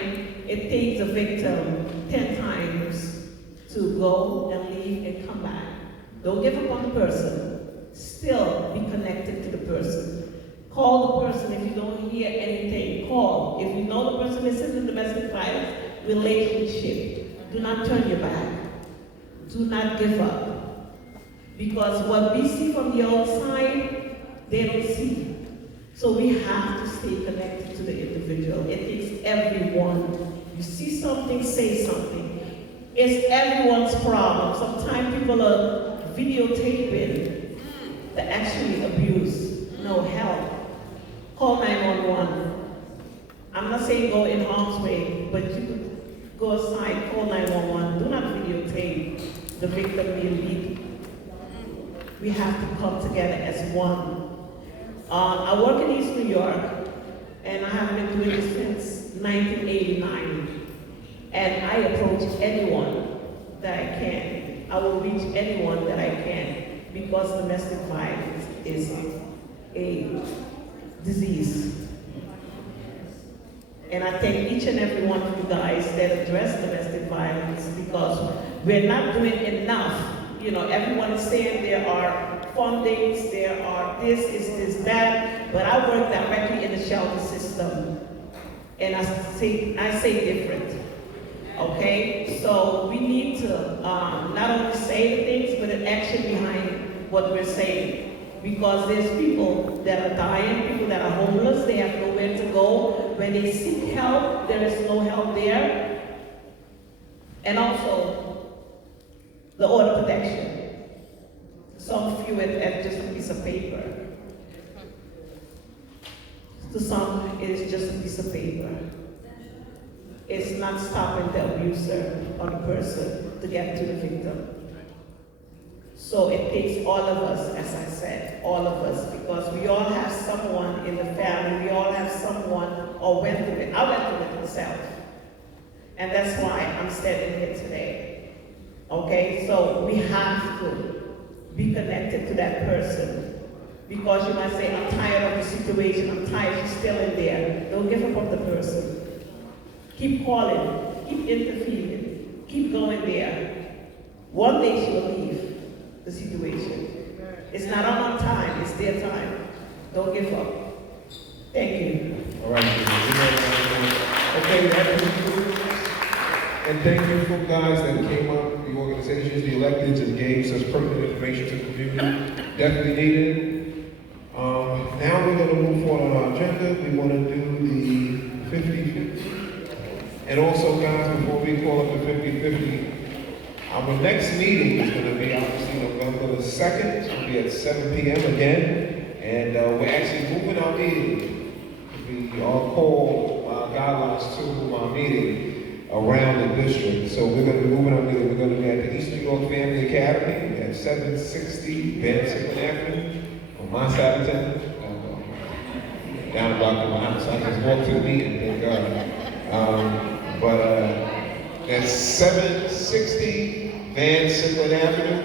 it takes a victim 10 times to go and leave and come back. Don't give up on the person. Still be connected to the person. Call the person if you don't hear anything. Call. If you know the person is in domestic violence relationship, do not turn your back. Do not give up. Because what we see from the outside, they don't see. So we have to stay connected to the individual. It takes everyone. You see something, say something. It's everyone's problem. Sometimes people are videotaping the actually abuse. No help. Call 911. I'm not saying go in harm's way, but you could go aside, call 911. Do not videotape the victim being beaten. We have to come together as one. I work in East New York, and I have been doing this since 1989. And I approach anyone that I can. I will reach anyone that I can, because domestic violence is a disease. And I thank each and every one of you guys that address domestic violence, because we're not doing enough. You know, everyone is saying there are fundings, there are this, that, but I work directly in the shelter system, and I say different, okay? So we need to not only say the things, but an action behind what we're saying, because there's people that are dying, people that are homeless, they have nowhere to go. When they seek help, there is no help there. And also, the order protection. Some view it as just a piece of paper. To some, it is just a piece of paper. It's not stopping the abuser or the person to get to the victim. So it takes all of us, as I said, all of us, because we all have someone in the family, we all have someone or went through it. I went through it myself. And that's why I'm standing here today. Okay, so we have to be connected to that person. Because you might say, I'm tired of the situation, I'm tired, she's still in there. Don't give up on the person. Keep calling, keep interfering, keep going there. One day she will leave the situation. It's not on our time, it's their time. Don't give up. Thank you. All right. Okay, that's it. And thank you for guys that came up, the organizations, the electeds, and gave such pertinent information to the community. Definitely needed. Now we're going to move forward on our agenda. We want to do the 50-50. And also, guys, before we call up the 50-50, our next meeting is going to be obviously November the 2nd. It's going to be at 7 p.m. again. And we're actually moving our meeting. We all call guidelines to our meeting around the district. So we're going to be moving our meeting. We're going to be at the East New York Family Academy at 760 Van Sickle Avenue on my side of town. Down the block of my house. I just walked to the meeting, thank God. That's 760 Van Sickle Avenue.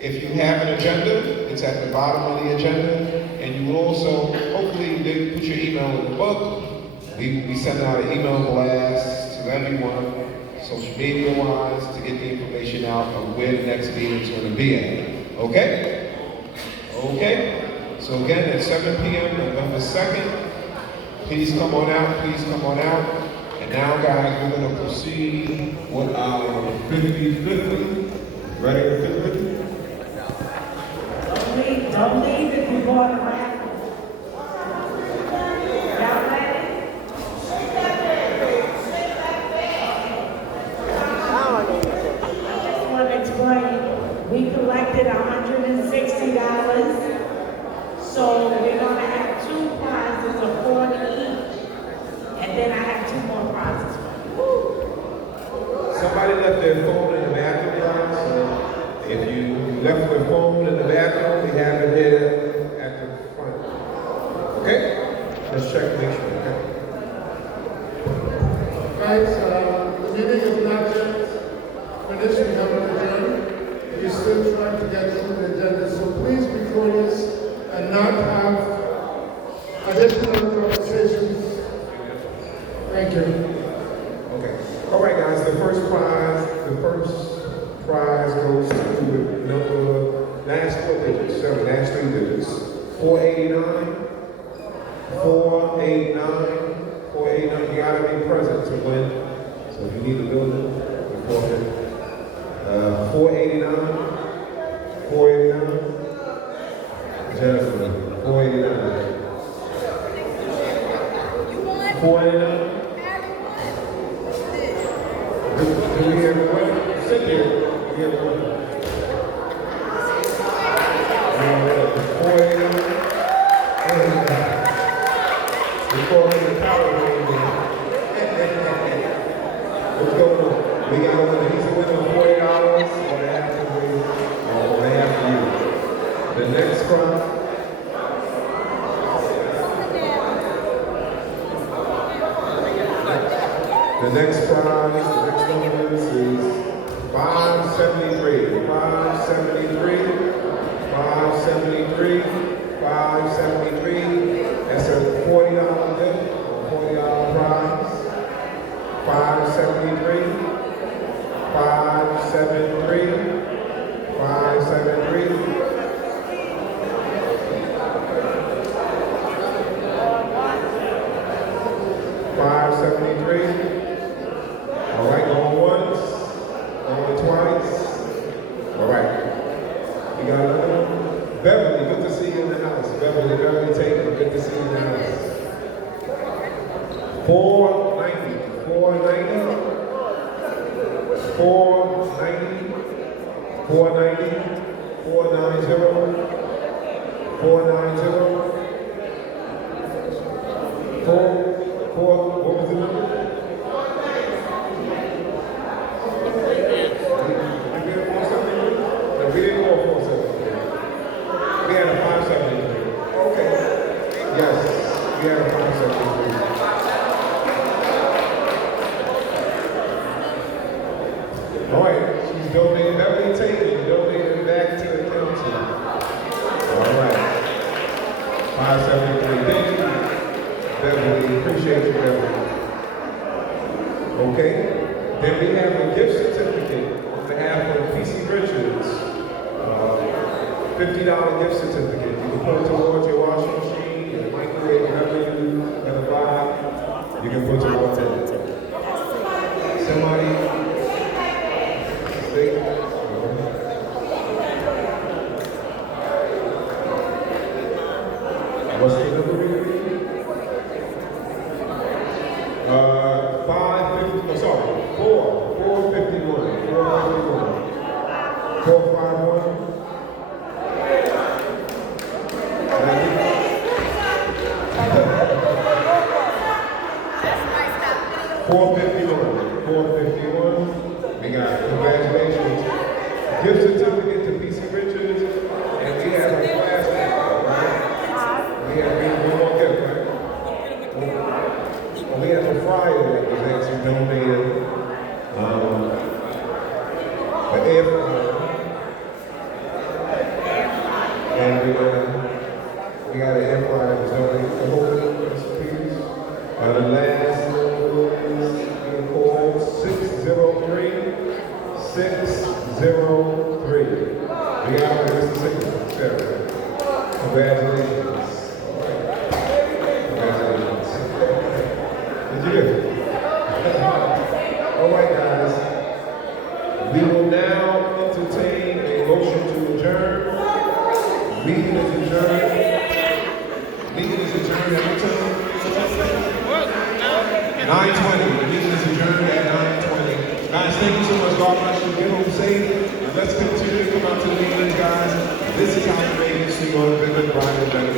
If you have an agenda, it's at the bottom of the agenda. And you will also, hopefully, did put your email in the book. We will be sending out an email blast to everyone, social media wise, to get the information out of where the next meeting is going to be at. Okay? Okay? So again, at 7 p.m. November 2nd, please come on out, please come on out. And now, guys, we're going to proceed with our 50-50. Ready for 50? Don't leave if you bought a raffle. Y'all ready? I just want to explain. We collected $160. So we're going to have 2 prizes of 40 each. And then I have 2 more prizes for you. Somebody left their phone in the bathroom, guys. If you left your phone in the bathroom, we have it here at the front. Okay? Let's check, make sure, okay? Guys, the meeting is not yet finished. We haven't adjourned. We're still trying to get through the agenda. So please be courteous and not have additional conversations. Thank you. Okay. All right, guys, the first prize goes to the number, last 4 digits, last 3 digits. 489, 489, 489. You gotta be present to win. So if you need a building, report it. 489, 489. Jasmine, 489. 489. Do we have a winner? Sit there. We have a winner. 489. We're calling the power ranger. What's going on? We got a winner. He's a winner of $40 for the half of you. The next prize. The next prize, the next number is 573. 573. 573. 573. That's a $40 gift, $40 prize. 573. 573. 573. 573. All right, going once, going twice. All right. You got another one? Beverly, good to see you in the house. Beverly Taylor, good to see you in the house. 490, 490, 490, 490, 490, 490, 4, what was the number? We didn't go 473. We had a 573. Okay. Yes, we had a 573. All right, she's donating, Beverly Taylor, donated back to the county. All right. 573. Thank you, Beverly. Appreciate you, Beverly. Okay. Then we have a gift certificate on behalf of PC Richards. $50 gift certificate. You can put it towards your washing machine, your microwave, whatever you gotta buy. You can put towards it. Somebody. What's the number? 451. 451. 451. 451. We got congratulations. Gift certificate to PC Richards, and we have a class now, right? We have one more gift, right? We have a flyer that was actually donated. The air fryer. And we got an air fryer that was donated. The last one is being called 603. 603. We got one, Mr. Singer. Sarah. Congratulations. All right. Congratulations. Did you do? All right, guys. We will now entertain a motion to adjourn. Meeting is adjourned. Meeting is adjourned at what time? 9:20. The meeting is adjourned at 9:20. Guys, thank you so much. God bless you. Get home safe. And let's continue to come out to the meetings, guys. This is how we make it. See you on a bigger, brighter, better.